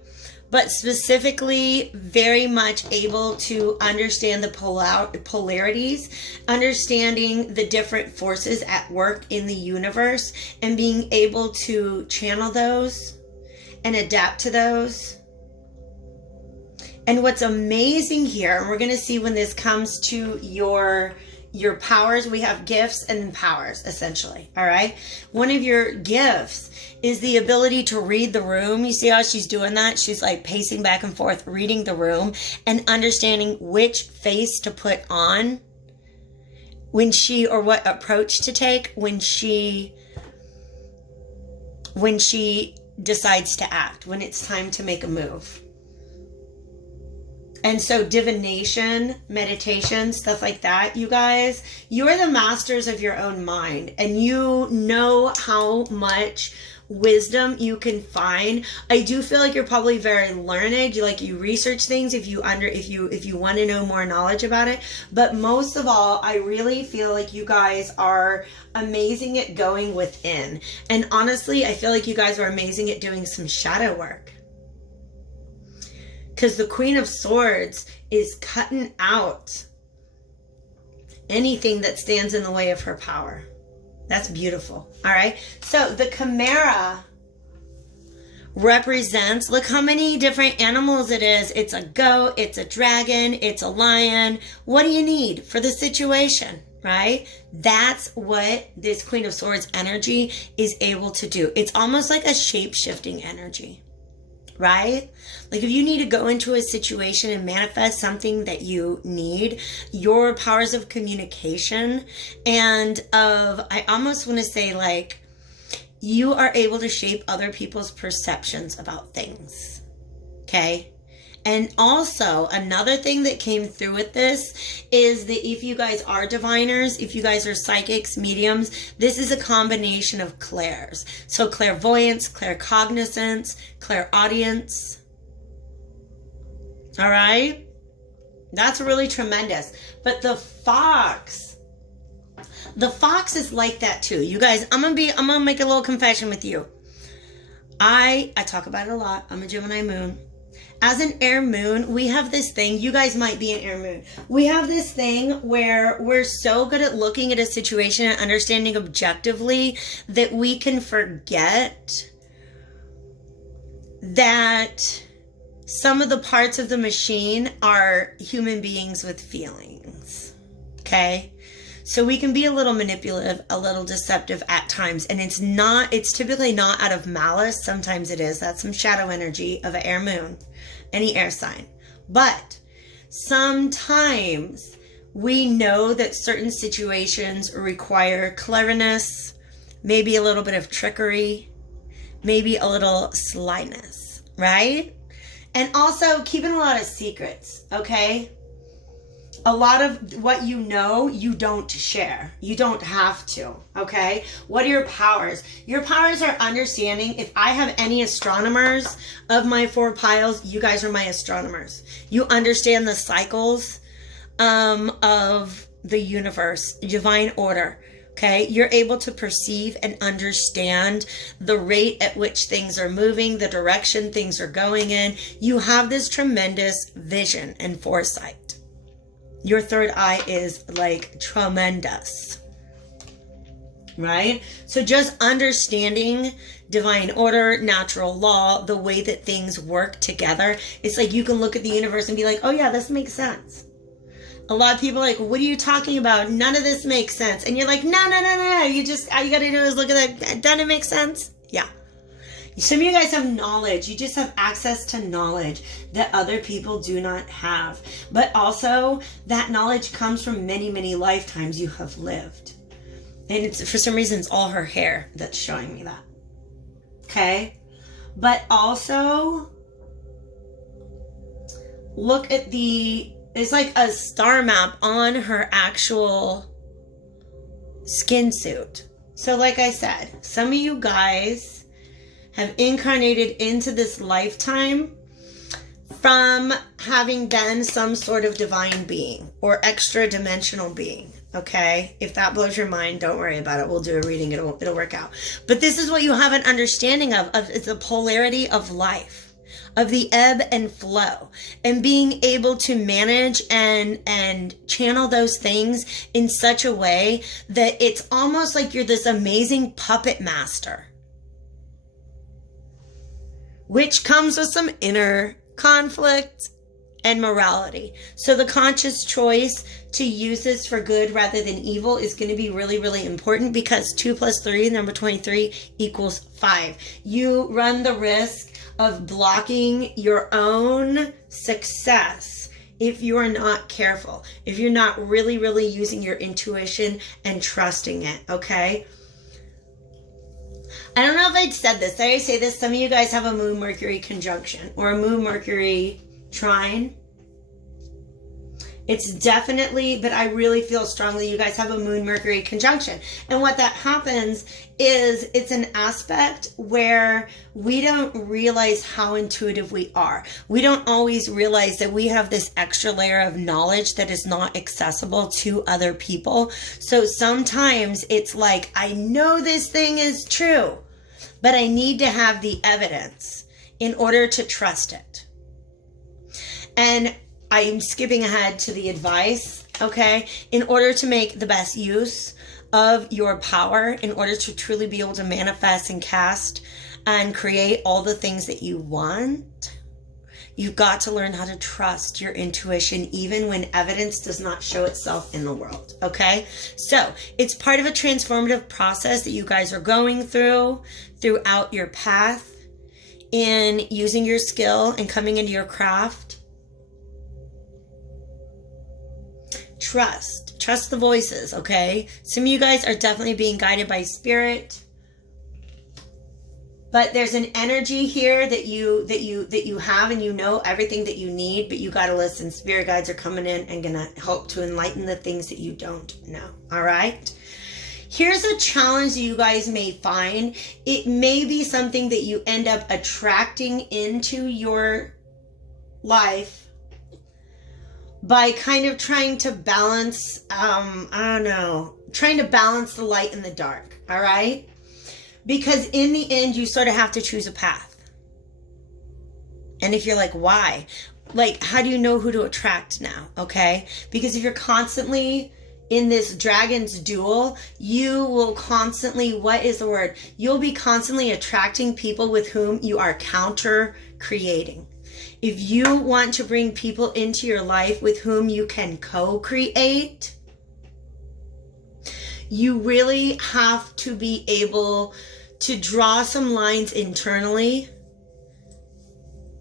But specifically very much able to understand the polarities, understanding the different forces at work in the universe, and being able to channel those and adapt to those. And what's amazing here, and we're going to see when this comes to your powers, we have gifts and powers, essentially, all right? One of your gifts is the ability to read the room. You see how she's doing that? She's like pacing back and forth, reading the room, and understanding which face to put on when she, or what approach to take when she decides to act, when it's time to make a move. And so divination, meditation, stuff like that, you guys, you're the masters of your own mind, and you know how much wisdom you can find. I do feel like you're probably very learned. You research things if you want to know more knowledge about it. But most of all, I really feel like you guys are amazing at going within. And honestly, I feel like you guys are amazing at doing some shadow work. Because the Queen of Swords is cutting out anything that stands in the way of her power. That's beautiful. All right. So the Chimera represents, look how many different animals it is. It's a goat, it's a dragon, it's a lion. What do you need for the situation, right? That's what this Queen of Swords energy is able to do. It's almost like a shape-shifting energy, right? Like if you need to go into a situation and manifest something that you need, your powers of communication and of, I almost want to say like, you are able to shape other people's perceptions about things, okay? And also, another thing that came through with this is that if you guys are diviners, if you guys are psychics, mediums, this is a combination of clairs. So clairvoyance, claircognizance, clairaudience. All right? That's really tremendous. But the fox is like that too. You guys, I'm gonna make a little confession with you. I talk about it a lot. I'm a Gemini moon. As an air moon, we have this thing, you guys might be an air moon. We have this thing where we're so good at looking at a situation and understanding objectively that we can forget that some of the parts of the machine are human beings with feelings. Okay? So we can be a little manipulative, a little deceptive at times. And it's typically not out of malice. Sometimes it is. That's some shadow energy of an air moon, any air sign. But sometimes we know that certain situations require cleverness, maybe a little bit of trickery, maybe a little slyness, right? And also keeping a lot of secrets, okay? A lot of what you know, you don't share. You don't have to, okay? What are your powers? Your powers are understanding. If I have any astronomers of my 4 piles, you guys are my astronomers. You understand the cycles of the universe, divine order, okay? You're able to perceive and understand the rate at which things are moving, the direction things are going in. You have this tremendous vision and foresight. Your third eye is like tremendous, right? So just understanding divine order, natural law, the way that things work together. It's like you can look at the universe and be like, oh yeah, this makes sense. A lot of people are like, what are you talking about? None of this makes sense. And you're like, no. You just, all you got to do is look at that. Doesn't it make sense? Yeah. Some of you guys have knowledge. You just have access to knowledge that other people do not have. But also, that knowledge comes from many, many lifetimes you have lived. And it's, for some reason, it's all her hair that's showing me that. Okay? But also, look at it's like a star map on her actual skin suit. So like I said, some of you guys have incarnated into this lifetime from having been some sort of divine being or extra dimensional being, okay? If that blows your mind, don't worry about it. We'll do a reading. It'll work out. But this is what you have an understanding of it's the polarity of life, of the ebb and flow, and being able to manage and channel those things in such a way that it's almost like you're this amazing puppet master, which comes with some inner conflict and morality. So the conscious choice to use this for good rather than evil is going to be really, really important, because 2 + 3, number 23, equals 5. You run the risk of blocking your own success if you are not careful, if you're not really, really using your intuition and trusting it, okay? I don't know if I'd said this. Did I say this? Some of you guys have a Moon-Mercury conjunction or a Moon-Mercury trine. It's definitely, but I really feel strongly you guys have a Moon-Mercury conjunction. And what that happens is it's an aspect where we don't realize how intuitive we are. We don't always realize that we have this extra layer of knowledge that is not accessible to other people. So sometimes it's like, I know this thing is true, but I need to have the evidence in order to trust it. And I'm skipping ahead to the advice, okay? In order to make the best use of your power, in order to truly be able to manifest and cast and create all the things that you want, you've got to learn how to trust your intuition even when evidence does not show itself in the world, okay? So it's part of a transformative process that you guys are going throughout your path in using your skill and coming into your craft. Trust the voices, okay? Some of you guys are definitely being guided by spirit. But there's an energy here that you have, and you know everything that you need, but you got to listen. Spirit guides are coming in and going to help to enlighten the things that you don't know. All right? Here's a challenge that you guys may find. It may be something that you end up attracting into your life by kind of trying to balance, trying to balance the light and the dark. All right? Because in the end, you sort of have to choose a path. And if you're like, why? Like, how do you know who to attract now? Okay? Because if you're constantly in this dragon's duel, you will constantly, what is the word? You'll be constantly attracting people with whom you are counter creating. If you want to bring people into your life with whom you can co-create, you really have to be able to draw some lines internally.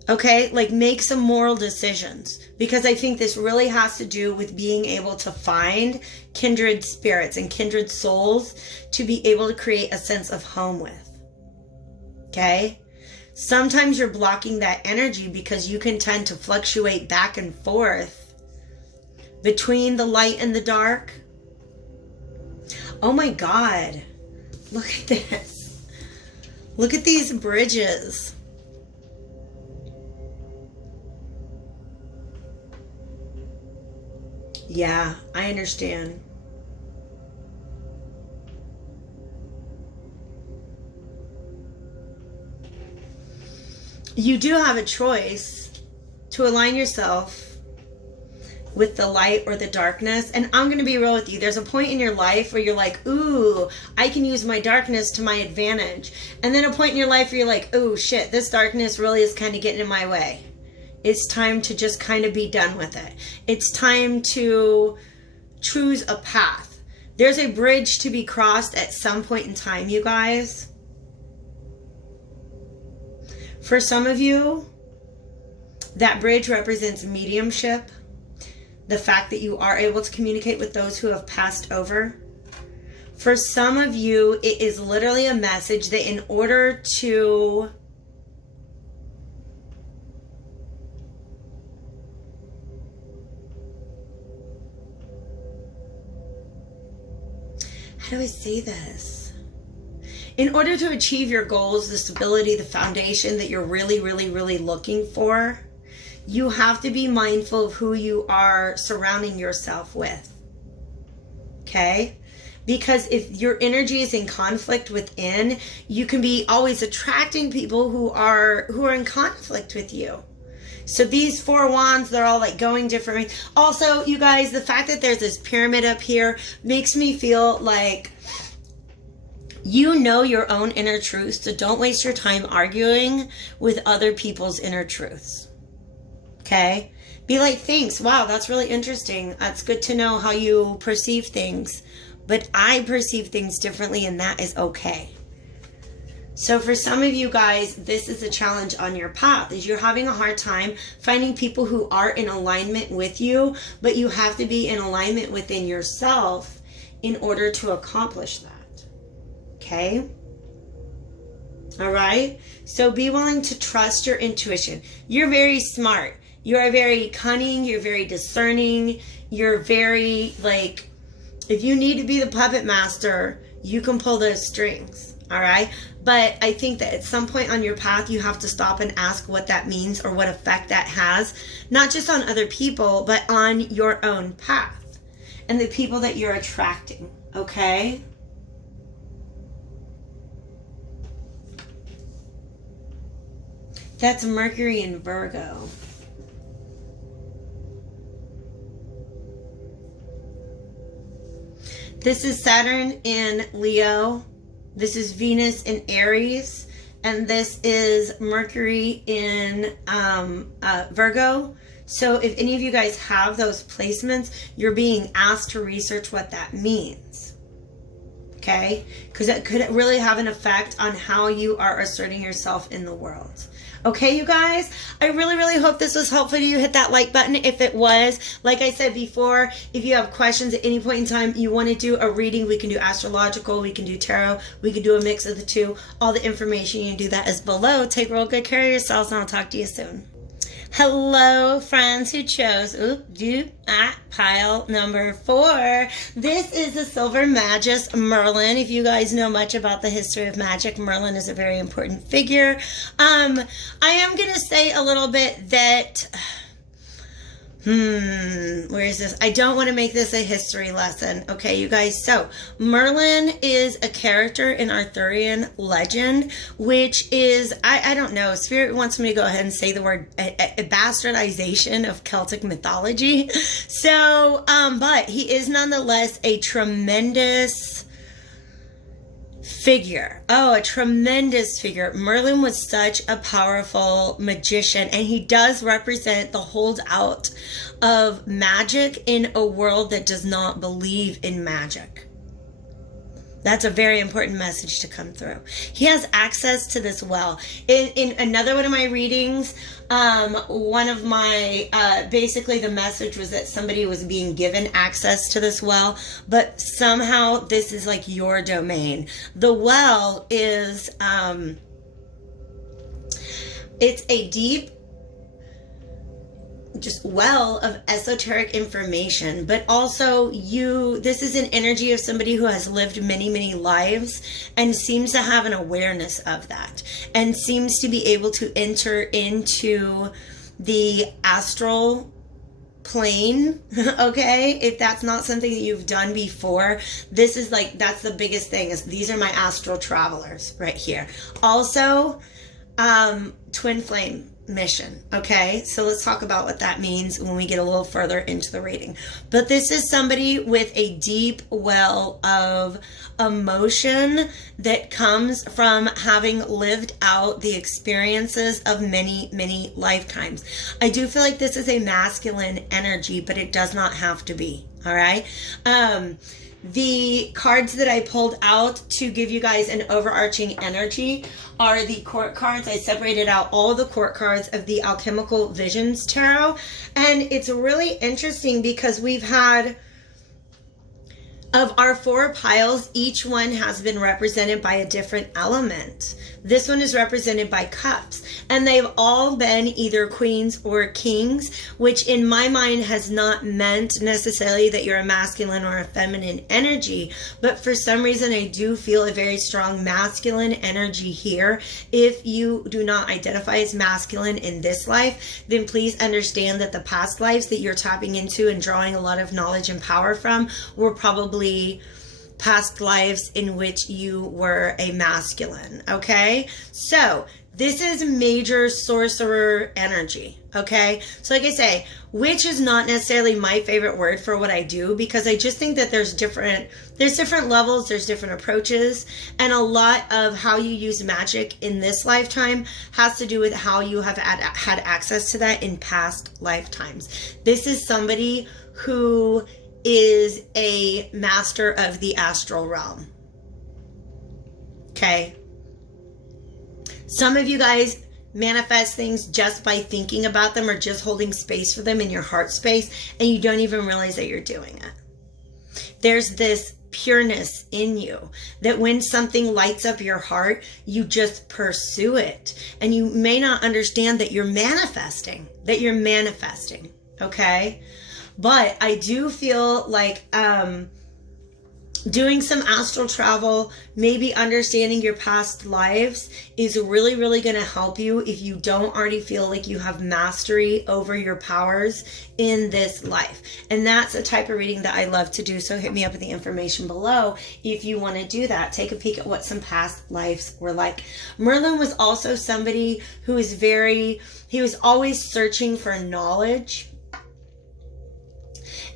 Okay, like make some moral decisions, because I think this really has to do with being able to find kindred spirits and kindred souls to be able to create a sense of home with. Okay, sometimes you're blocking that energy because you can tend to fluctuate back and forth between the light and the dark. Oh my God, look at this. Look at these bridges. Yeah, I understand. You do have a choice to align yourself with the light or the darkness. And I'm going to be real with you. There's a point in your life where you're like, ooh, I can use my darkness to my advantage. And then a point in your life where you're like, oh shit, this darkness really is kind of getting in my way. It's time to just kind of be done with it. It's time to choose a path. There's a bridge to be crossed at some point in time, you guys. For some of you, that bridge represents mediumship. The fact that you are able to communicate with those who have passed over. For some of you, it is literally a message that in order to how do I say this? In order to achieve your goals, the stability, the foundation that you're really, really, really looking for, you have to be mindful of who you are surrounding yourself with. Okay? Because if your energy is in conflict within, you can be always attracting people who are in conflict with you. So these 4 wands, they're all like going different ways. Also, you guys, the fact that there's this pyramid up here makes me feel like you know your own inner truths, so don't waste your time arguing with other people's inner truths. Okay? Be like, thanks. Wow, that's really interesting. That's good to know how you perceive things. But I perceive things differently, and that is okay. So for some of you guys, this is a challenge on your path, is you're having a hard time finding people who are in alignment with you, but you have to be in alignment within yourself in order to accomplish that. Okay? All right? So be willing to trust your intuition. You're very smart. You are very cunning. You're very discerning. You're very, like, if you need to be the puppet master, you can pull those strings. All right? But I think that at some point on your path, you have to stop and ask what that means or what effect that has, not just on other people, but on your own path and the people that you're attracting. Okay? That's Mercury in Virgo. This is Saturn in Leo. This is Venus in Aries. and this is Mercury in Virgo. So if any of you guys have those placements, you're being asked to research what that means. Okay? Because it could really have an effect on how you are asserting yourself in the world. Okay, you guys, I really, really hope this was helpful to you. Hit that like button if it was. Like I said before, if you have questions at any point in time, you want to do a reading, we can do astrological, we can do tarot, we can do a mix of the two. All the information, you can do that is below. Take real good care of yourselves, and I'll talk to you soon. Hello, friends who chose pile number 4. This is the Silver Magus Merlin. If you guys know much about the history of magic, Merlin is a very important figure. I am going to say a little bit that... where is this? I don't want to make this a history lesson. Okay, you guys. So, Merlin is a character in Arthurian legend, which is, I don't know, Spirit wants me to go ahead and say the word, a bastardization of Celtic mythology. So, but he is nonetheless a tremendous figure. Oh, a tremendous figure. Merlin was such a powerful magician, and he does represent the holdout of magic in a world that does not believe in magic. That's a very important message to come through. He has access to this well. In another one of my readings, one of my, basically the message was that somebody was being given access to this well, but somehow this is like your domain. The well is, it's a deep, just well of esoteric information, but also this is an energy of somebody who has lived many, many lives and seems to have an awareness of that and seems to be able to enter into the astral plane. Okay, if that's not something that you've done before, this is like, that's the biggest thing, is these are my astral travelers right here. Also, twin flame mission. Okay, so let's talk about what that means when we get a little further into the reading. But this is somebody with a deep well of emotion that comes from having lived out the experiences of many, many lifetimes. I do feel like this is a masculine energy, but it does not have to be. All right. The cards that I pulled out to give you guys an overarching energy are the court cards. I separated out all the court cards of the Alchemical Visions Tarot. And it's really interesting because we've had, of our 4 piles, each one has been represented by a different element. This one is represented by cups, and they've all been either queens or kings, which in my mind has not meant necessarily that you're a masculine or a feminine energy, but for some reason I do feel a very strong masculine energy here. If you do not identify as masculine in this life, then please understand that the past lives that you're tapping into and drawing a lot of knowledge and power from were probably past lives in which you were a masculine. Okay, so this is major sorcerer energy. Okay, so like I say, witch is not necessarily my favorite word for what I do, because I just think that there's different levels, there's different approaches, and a lot of how you use magic in this lifetime has to do with how you have had access to that in past lifetimes. This is somebody who is a master of the astral realm. Okay. Some of you guys manifest things just by thinking about them or just holding space for them in your heart space, and you don't even realize that you're doing it. There's this pureness in you that when something lights up your heart, you just pursue it. And you may not understand that you're manifesting, okay? But I do feel like doing some astral travel, maybe understanding your past lives, is really, really going to help you if you don't already feel like you have mastery over your powers in this life. And that's a type of reading that I love to do. So hit me up with the information below if you want to do that. Take a peek at what some past lives were like. Merlin was also somebody who is he was always searching for knowledge.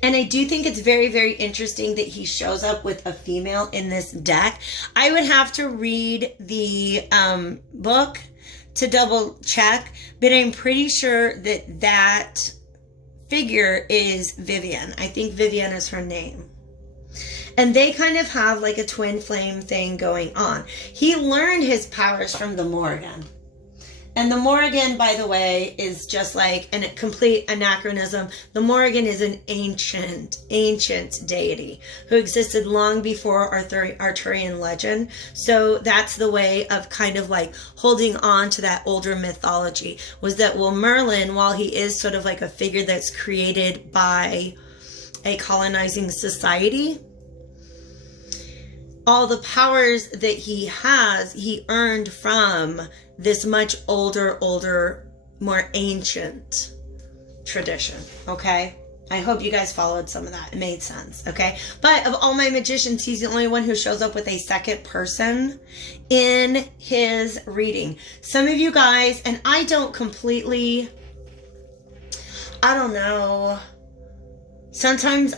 And I do think it's very, very interesting that he shows up with a female in this deck. I would have to read the book to double check, but I'm pretty sure that that figure is Vivian. I think Vivian is her name. And they kind of have like a twin flame thing going on. He learned his powers from the Morrigan. And the Morrigan, by the way, is just like a complete anachronism. The Morrigan is an ancient deity who existed long before Arthurian legend. So that's the way of kind of like holding on to that older mythology, was that, well, Merlin, while he is sort of like a figure that's created by a colonizing society, all the powers that he has, he earned from this much older, more ancient tradition, okay? I hope you guys followed some of that. It made sense, okay? But of all my magicians, he's the only one who shows up with a second person in his reading. Some of you guys, and I don't completely, I don't know. Sometimes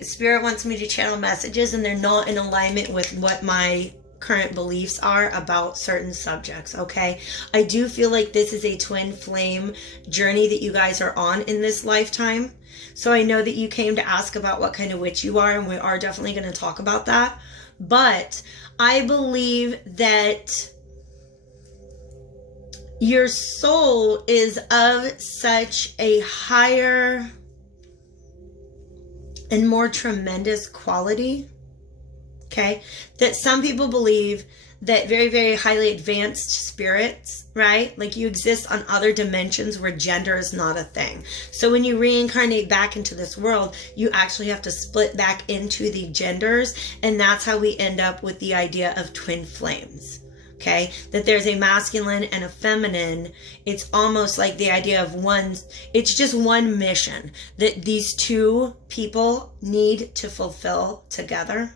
Spirit wants me to channel messages and they're not in alignment with what my current beliefs are about certain subjects, okay? I do feel like this is a twin flame journey that you guys are on in this lifetime. So I know that you came to ask about what kind of witch you are, and we are definitely going to talk about that. But I believe that your soul is of such a higher and more tremendous quality, okay, that some people believe that very, very highly advanced spirits, right, like you exist on other dimensions where gender is not a thing. So when you reincarnate back into this world, you actually have to split back into the genders, and that's how we end up with the idea of twin flames. Okay, that there's a masculine and a feminine. It's almost like the idea of one, it's just one mission that these two people need to fulfill together.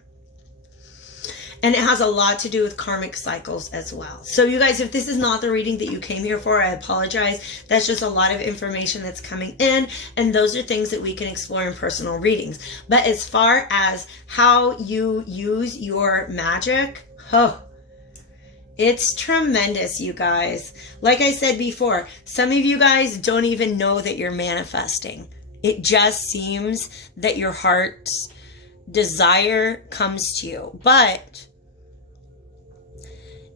And it has a lot to do with karmic cycles as well. So you guys, if this is not the reading that you came here for, I apologize. That's just a lot of information that's coming in. And those are things that we can explore in personal readings. But as far as how you use your magic, it's tremendous, you guys. Like I said before, some of you guys don't even know that you're manifesting. It just seems that your heart's desire comes to you, but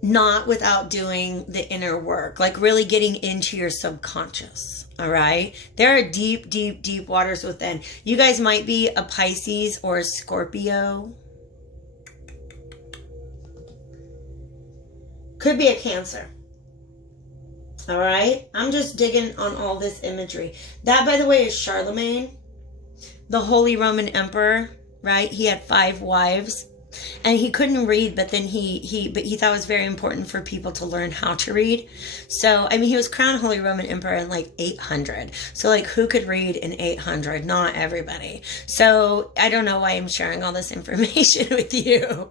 not without doing the inner work, like really getting into your subconscious. All right. There are deep, deep, deep waters within. You guys might be a Pisces or a Scorpio. Could be a Cancer. All right. I'm just digging on all this imagery. That, by the way, is Charlemagne, the Holy Roman Emperor, right? He had 5 wives and he couldn't read, but then he thought it was very important for people to learn how to read. So, I mean, he was crowned Holy Roman Emperor in like 800. So like, who could read in 800? Not everybody. So I don't know why I'm sharing all this information with you.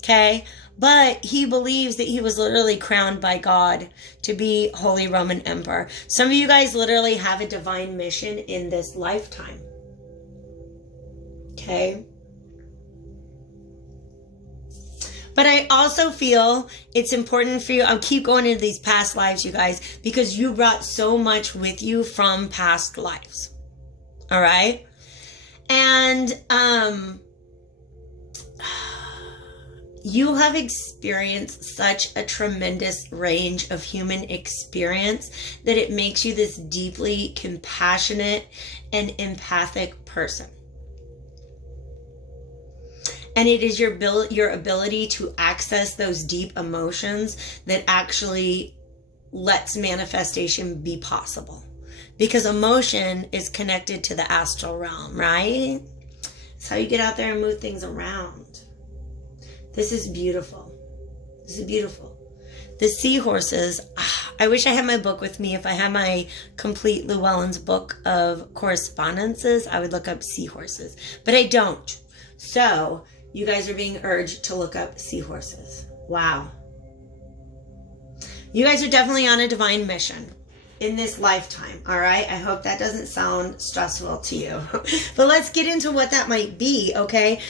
Okay. But he believes that he was literally crowned by God to be Holy Roman Emperor. Some of you guys literally have a divine mission in this lifetime. Okay. But I also feel it's important for you. I'll keep going into these past lives, you guys, because you brought so much with you from past lives. All right. And, you have experienced such a tremendous range of human experience that it makes you this deeply compassionate and empathic person. And it is your ability to access those deep emotions that actually lets manifestation be possible. Because emotion is connected to the astral realm, right? It's how you get out there and move things around. This is beautiful. This is beautiful. The seahorses. I wish I had my book with me. If I had my complete Llewellyn's book of correspondences, I would look up seahorses. But I don't. So you guys are being urged to look up seahorses. Wow. You guys are definitely on a divine mission. in this lifetime. All right. I hope that doesn't sound stressful to you, but let's get into what that might be. Okay.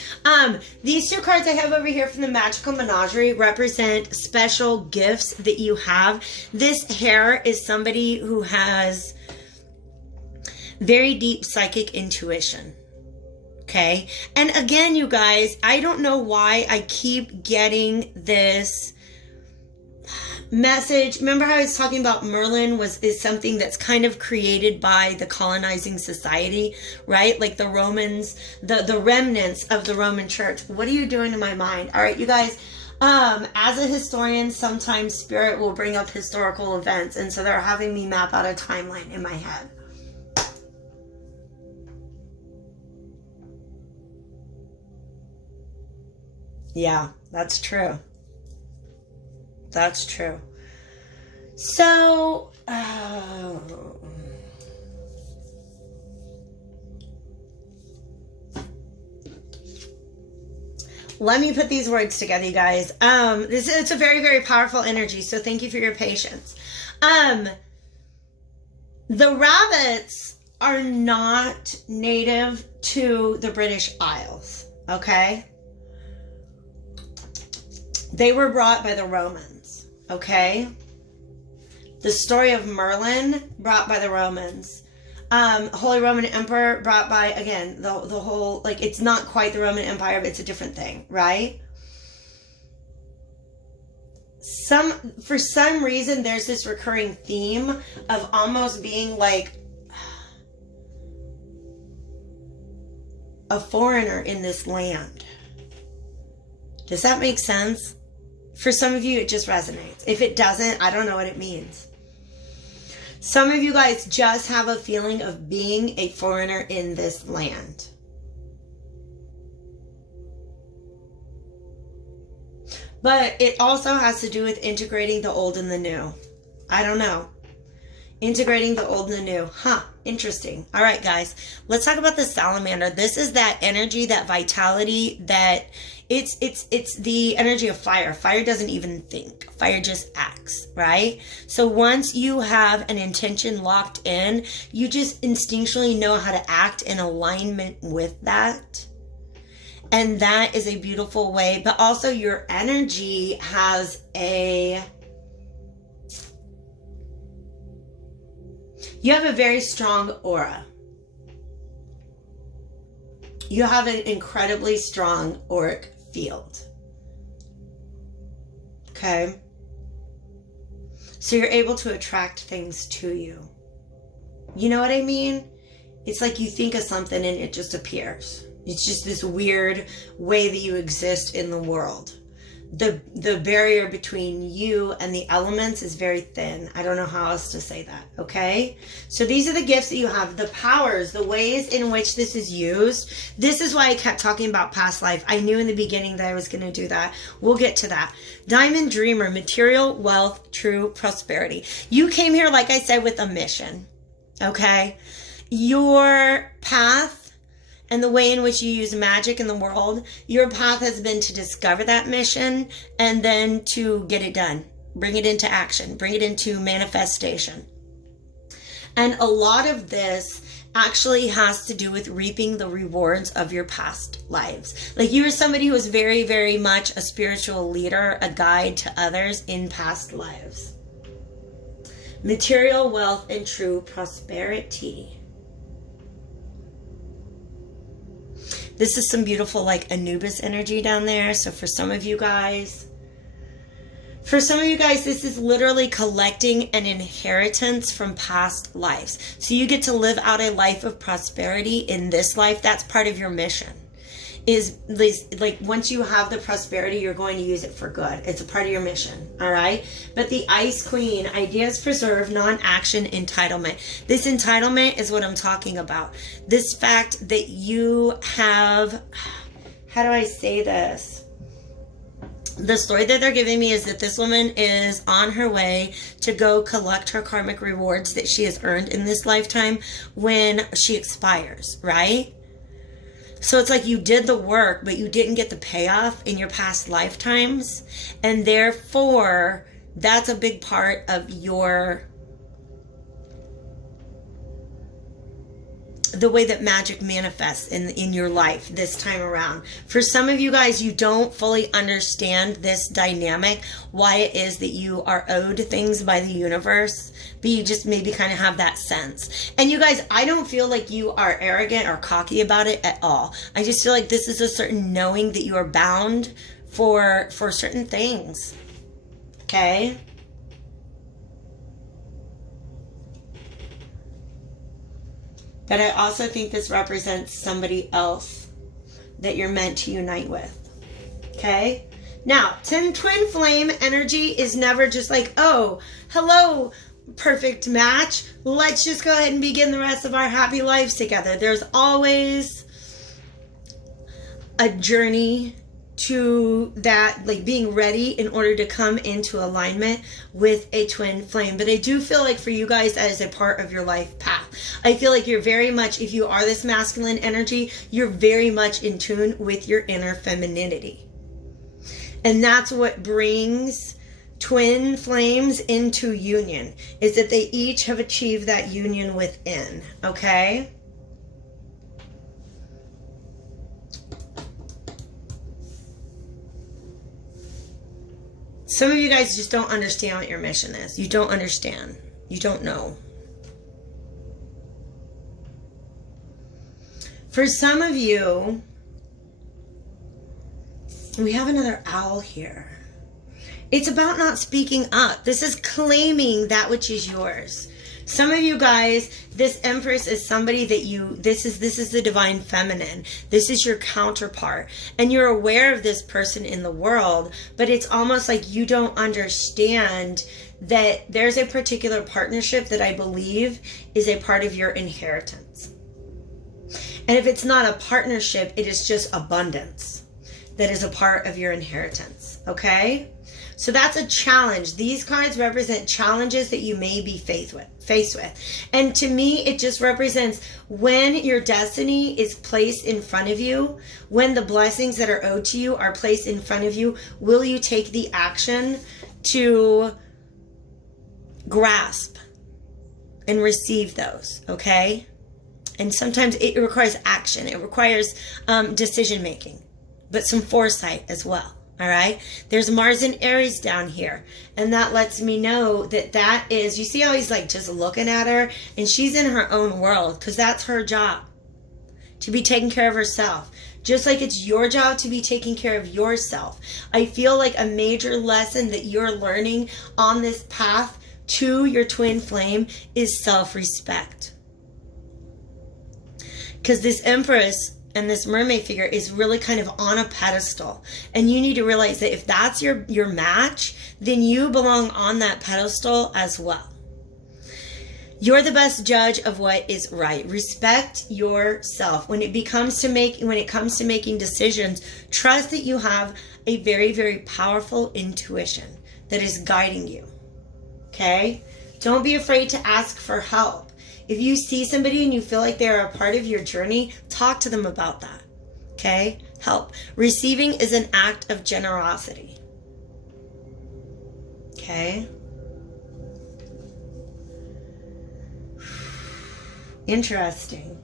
These two cards I have over here from the Magical Menagerie represent special gifts that you have. This hair is somebody who has very deep psychic intuition. Okay. And again, you guys, I don't know why I keep getting this message. Remember how I was talking about Merlin is something that's kind of created by the colonizing society, right? Like the Romans, the remnants of the Roman Church. What are you doing to my mind? All right, you guys, as a historian, sometimes spirit will bring up historical events. And so they're having me map out a timeline in my head. Yeah, that's true. That's true. So, let me put these words together, you guys. It's a very, very powerful energy, so thank you for your patience. The rabbits are not native to the British Isles, okay? They were brought by the Romans, okay? The story of Merlin brought by the Romans. Holy Roman Emperor brought by, again, the whole, like, it's not quite the Roman Empire, but it's a different thing, right? For some reason, there's this recurring theme of almost being like a foreigner in this land. Does that make sense? For some of you, it just resonates. If it doesn't, I don't know what it means. Some of you guys just have a feeling of being a foreigner in this land. But it also has to do with integrating the old and the new. I don't know. Integrating the old and the new. Huh. Interesting. All right, guys. Let's talk about the salamander. This is that energy, that vitality, that it's the energy of fire. Fire doesn't even think. Fire just acts, right? So once you have an intention locked in, you just instinctually know how to act in alignment with that. And that is a beautiful way. But also your energy has you have a very strong aura. You have an incredibly strong auric field. Okay? So you're able to attract things to you. You know what I mean? It's like you think of something and it just appears. It's just this weird way that you exist in the world. The barrier between you and the elements is very thin. I don't know how else to say that, okay? So these are the gifts that you have, the powers, the ways in which this is used. This is why I kept talking about past life. I knew in the beginning that I was going to do that. We'll get to that. Diamond Dreamer, material, wealth, true prosperity. You came here, like I said, with a mission, okay? Your path and the way in which you use magic in the world, your path has been to discover that mission and then to get it done. Bring it into action. Bring it into manifestation. And a lot of this actually has to do with reaping the rewards of your past lives. Like you were somebody who was very, very much a spiritual leader, a guide to others in past lives. Material, wealth, and true prosperity. This is some beautiful like Anubis energy down there. So for some of you guys, this is literally collecting an inheritance from past lives. So you get to live out a life of prosperity in this life. That's part of your mission. Is like once you have the prosperity, you're going to use it for good. It's a part of your mission. All right. But the Ice Queen, ideas preserve, non-action, entitlement. This entitlement is what I'm talking about. This fact that you have, how do I say this? The story that they're giving me is that this woman is on her way to go collect her karmic rewards that she has earned in this lifetime when she expires, right? So it's like you did the work, but you didn't get the payoff in your past lifetimes. And therefore, that's a big part of your the way that magic manifests in your life this time around. For some of you guys, you don't fully understand this dynamic, why it is that you are owed things by the universe, but you just maybe kind of have that sense. And you guys, I don't feel like you are arrogant or cocky about it at all. I just feel like this is a certain knowing that you are bound for certain things. Okay? But I also think this represents somebody else that you're meant to unite with. Okay? Now, twin flame energy is never just like, oh, hello, perfect match. Let's just go ahead and begin the rest of our happy lives together. There's always a journey to that, like being ready in order to come into alignment with a twin flame. But I do feel like for you guys, that is a part of your life path. I feel like you're very much, if you are this masculine energy, you're very much in tune with your inner femininity. And that's what brings twin flames into union, is that they each have achieved that union within. Okay? Some of you guys just don't understand what your mission is. You don't understand. You don't know. For some of you, we have another owl here. It's about not speaking up. This is claiming that which is yours. Some of you guys, this Empress is somebody that this is the divine feminine. This is your counterpart. And you're aware of this person in the world, but it's almost like you don't understand that there's a particular partnership that I believe is a part of your inheritance. And if it's not a partnership, it is just abundance that is a part of your inheritance. Okay? So that's a challenge. These cards represent challenges that you may be faced with. And to me, it just represents when your destiny is placed in front of you, when the blessings that are owed to you are placed in front of you, will you take the action to grasp and receive those, okay? And sometimes it requires action. It requires decision making, but some foresight as well. All right. There's Mars and Aries down here. And that lets me know that is, you see how he's like just looking at her, and she's in her own world, because that's her job, to be taking care of herself. Just like it's your job to be taking care of yourself. I feel like a major lesson that you're learning on this path to your twin flame is self-respect. Because this Empress and this mermaid figure is really kind of on a pedestal. And you need to realize that if that's your match, then you belong on that pedestal as well. You're the best judge of what is right. Respect yourself. When it comes to making decisions, trust that you have a very, very powerful intuition that is guiding you. Okay? Don't be afraid to ask for help. If you see somebody and you feel like they're a part of your journey, talk to them about that. Okay? Help. Receiving is an act of generosity. Okay? Interesting.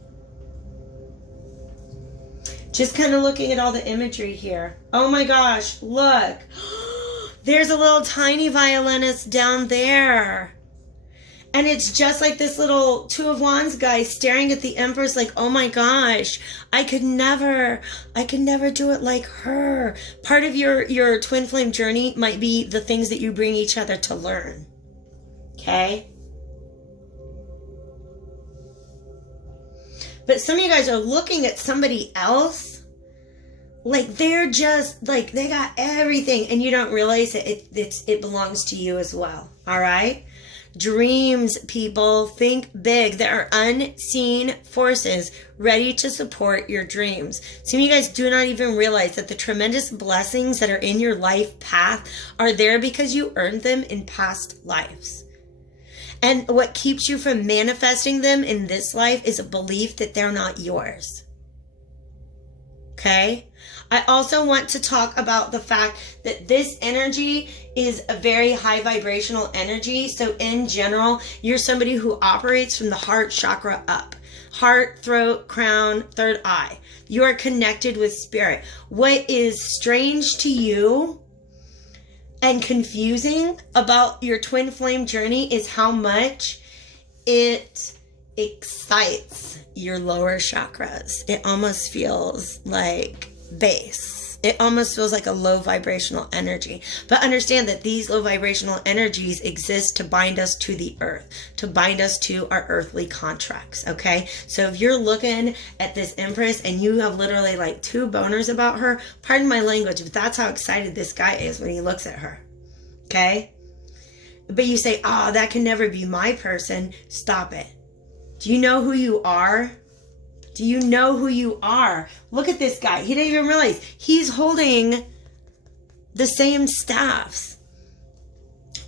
Just kind of looking at all the imagery here. Oh my gosh, look. There's a little tiny violinist down there. And it's just like this little Two of Wands guy staring at the Empress like, oh my gosh, I could never do it like her. Part of your twin flame journey might be the things that you bring each other to learn. Okay? But some of you guys are looking at somebody else like they're just like they got everything, and you don't realize it belongs to you as well. All right? Dreams, people, think big. There are unseen forces ready to support your dreams. Some of you guys do not even realize that the tremendous blessings that are in your life path are there because you earned them in past lives. And what keeps you from manifesting them in this life is a belief that they're not yours. Okay? I also want to talk about the fact that this energy is a very high vibrational energy. So in general, you're somebody who operates from the heart chakra up. heart, throat, crown, third eye. You are connected with spirit. What is strange to you and confusing about your twin flame journey is how much it excites your lower chakras. It almost feels like base. It almost feels like a low vibrational energy. But understand that these low vibrational energies exist to bind us to the earth, to bind us to our earthly contracts, okay? So if you're looking at this Empress and you have literally like 2 boners about her, pardon my language, but that's how excited this guy is when he looks at her, okay? But you say, oh, that can never be my person. Stop it. Do you know who you are? Do you know who you are? Look at this guy. He didn't even realize he's holding the same staffs.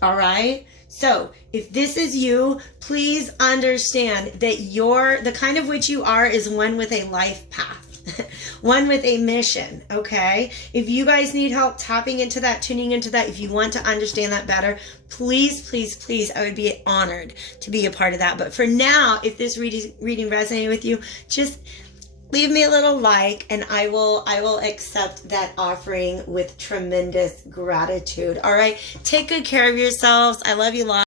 All right? So if this is you, please understand that the kind of witch you are is one with a life path. One with a mission, okay? If you guys need help tapping into that, tuning into that, if you want to understand that better, please, please, please, I would be honored to be a part of that. But for now, if this reading resonated with you, just leave me a little like, and I will accept that offering with tremendous gratitude. All right? Take good care of yourselves. I love you lots.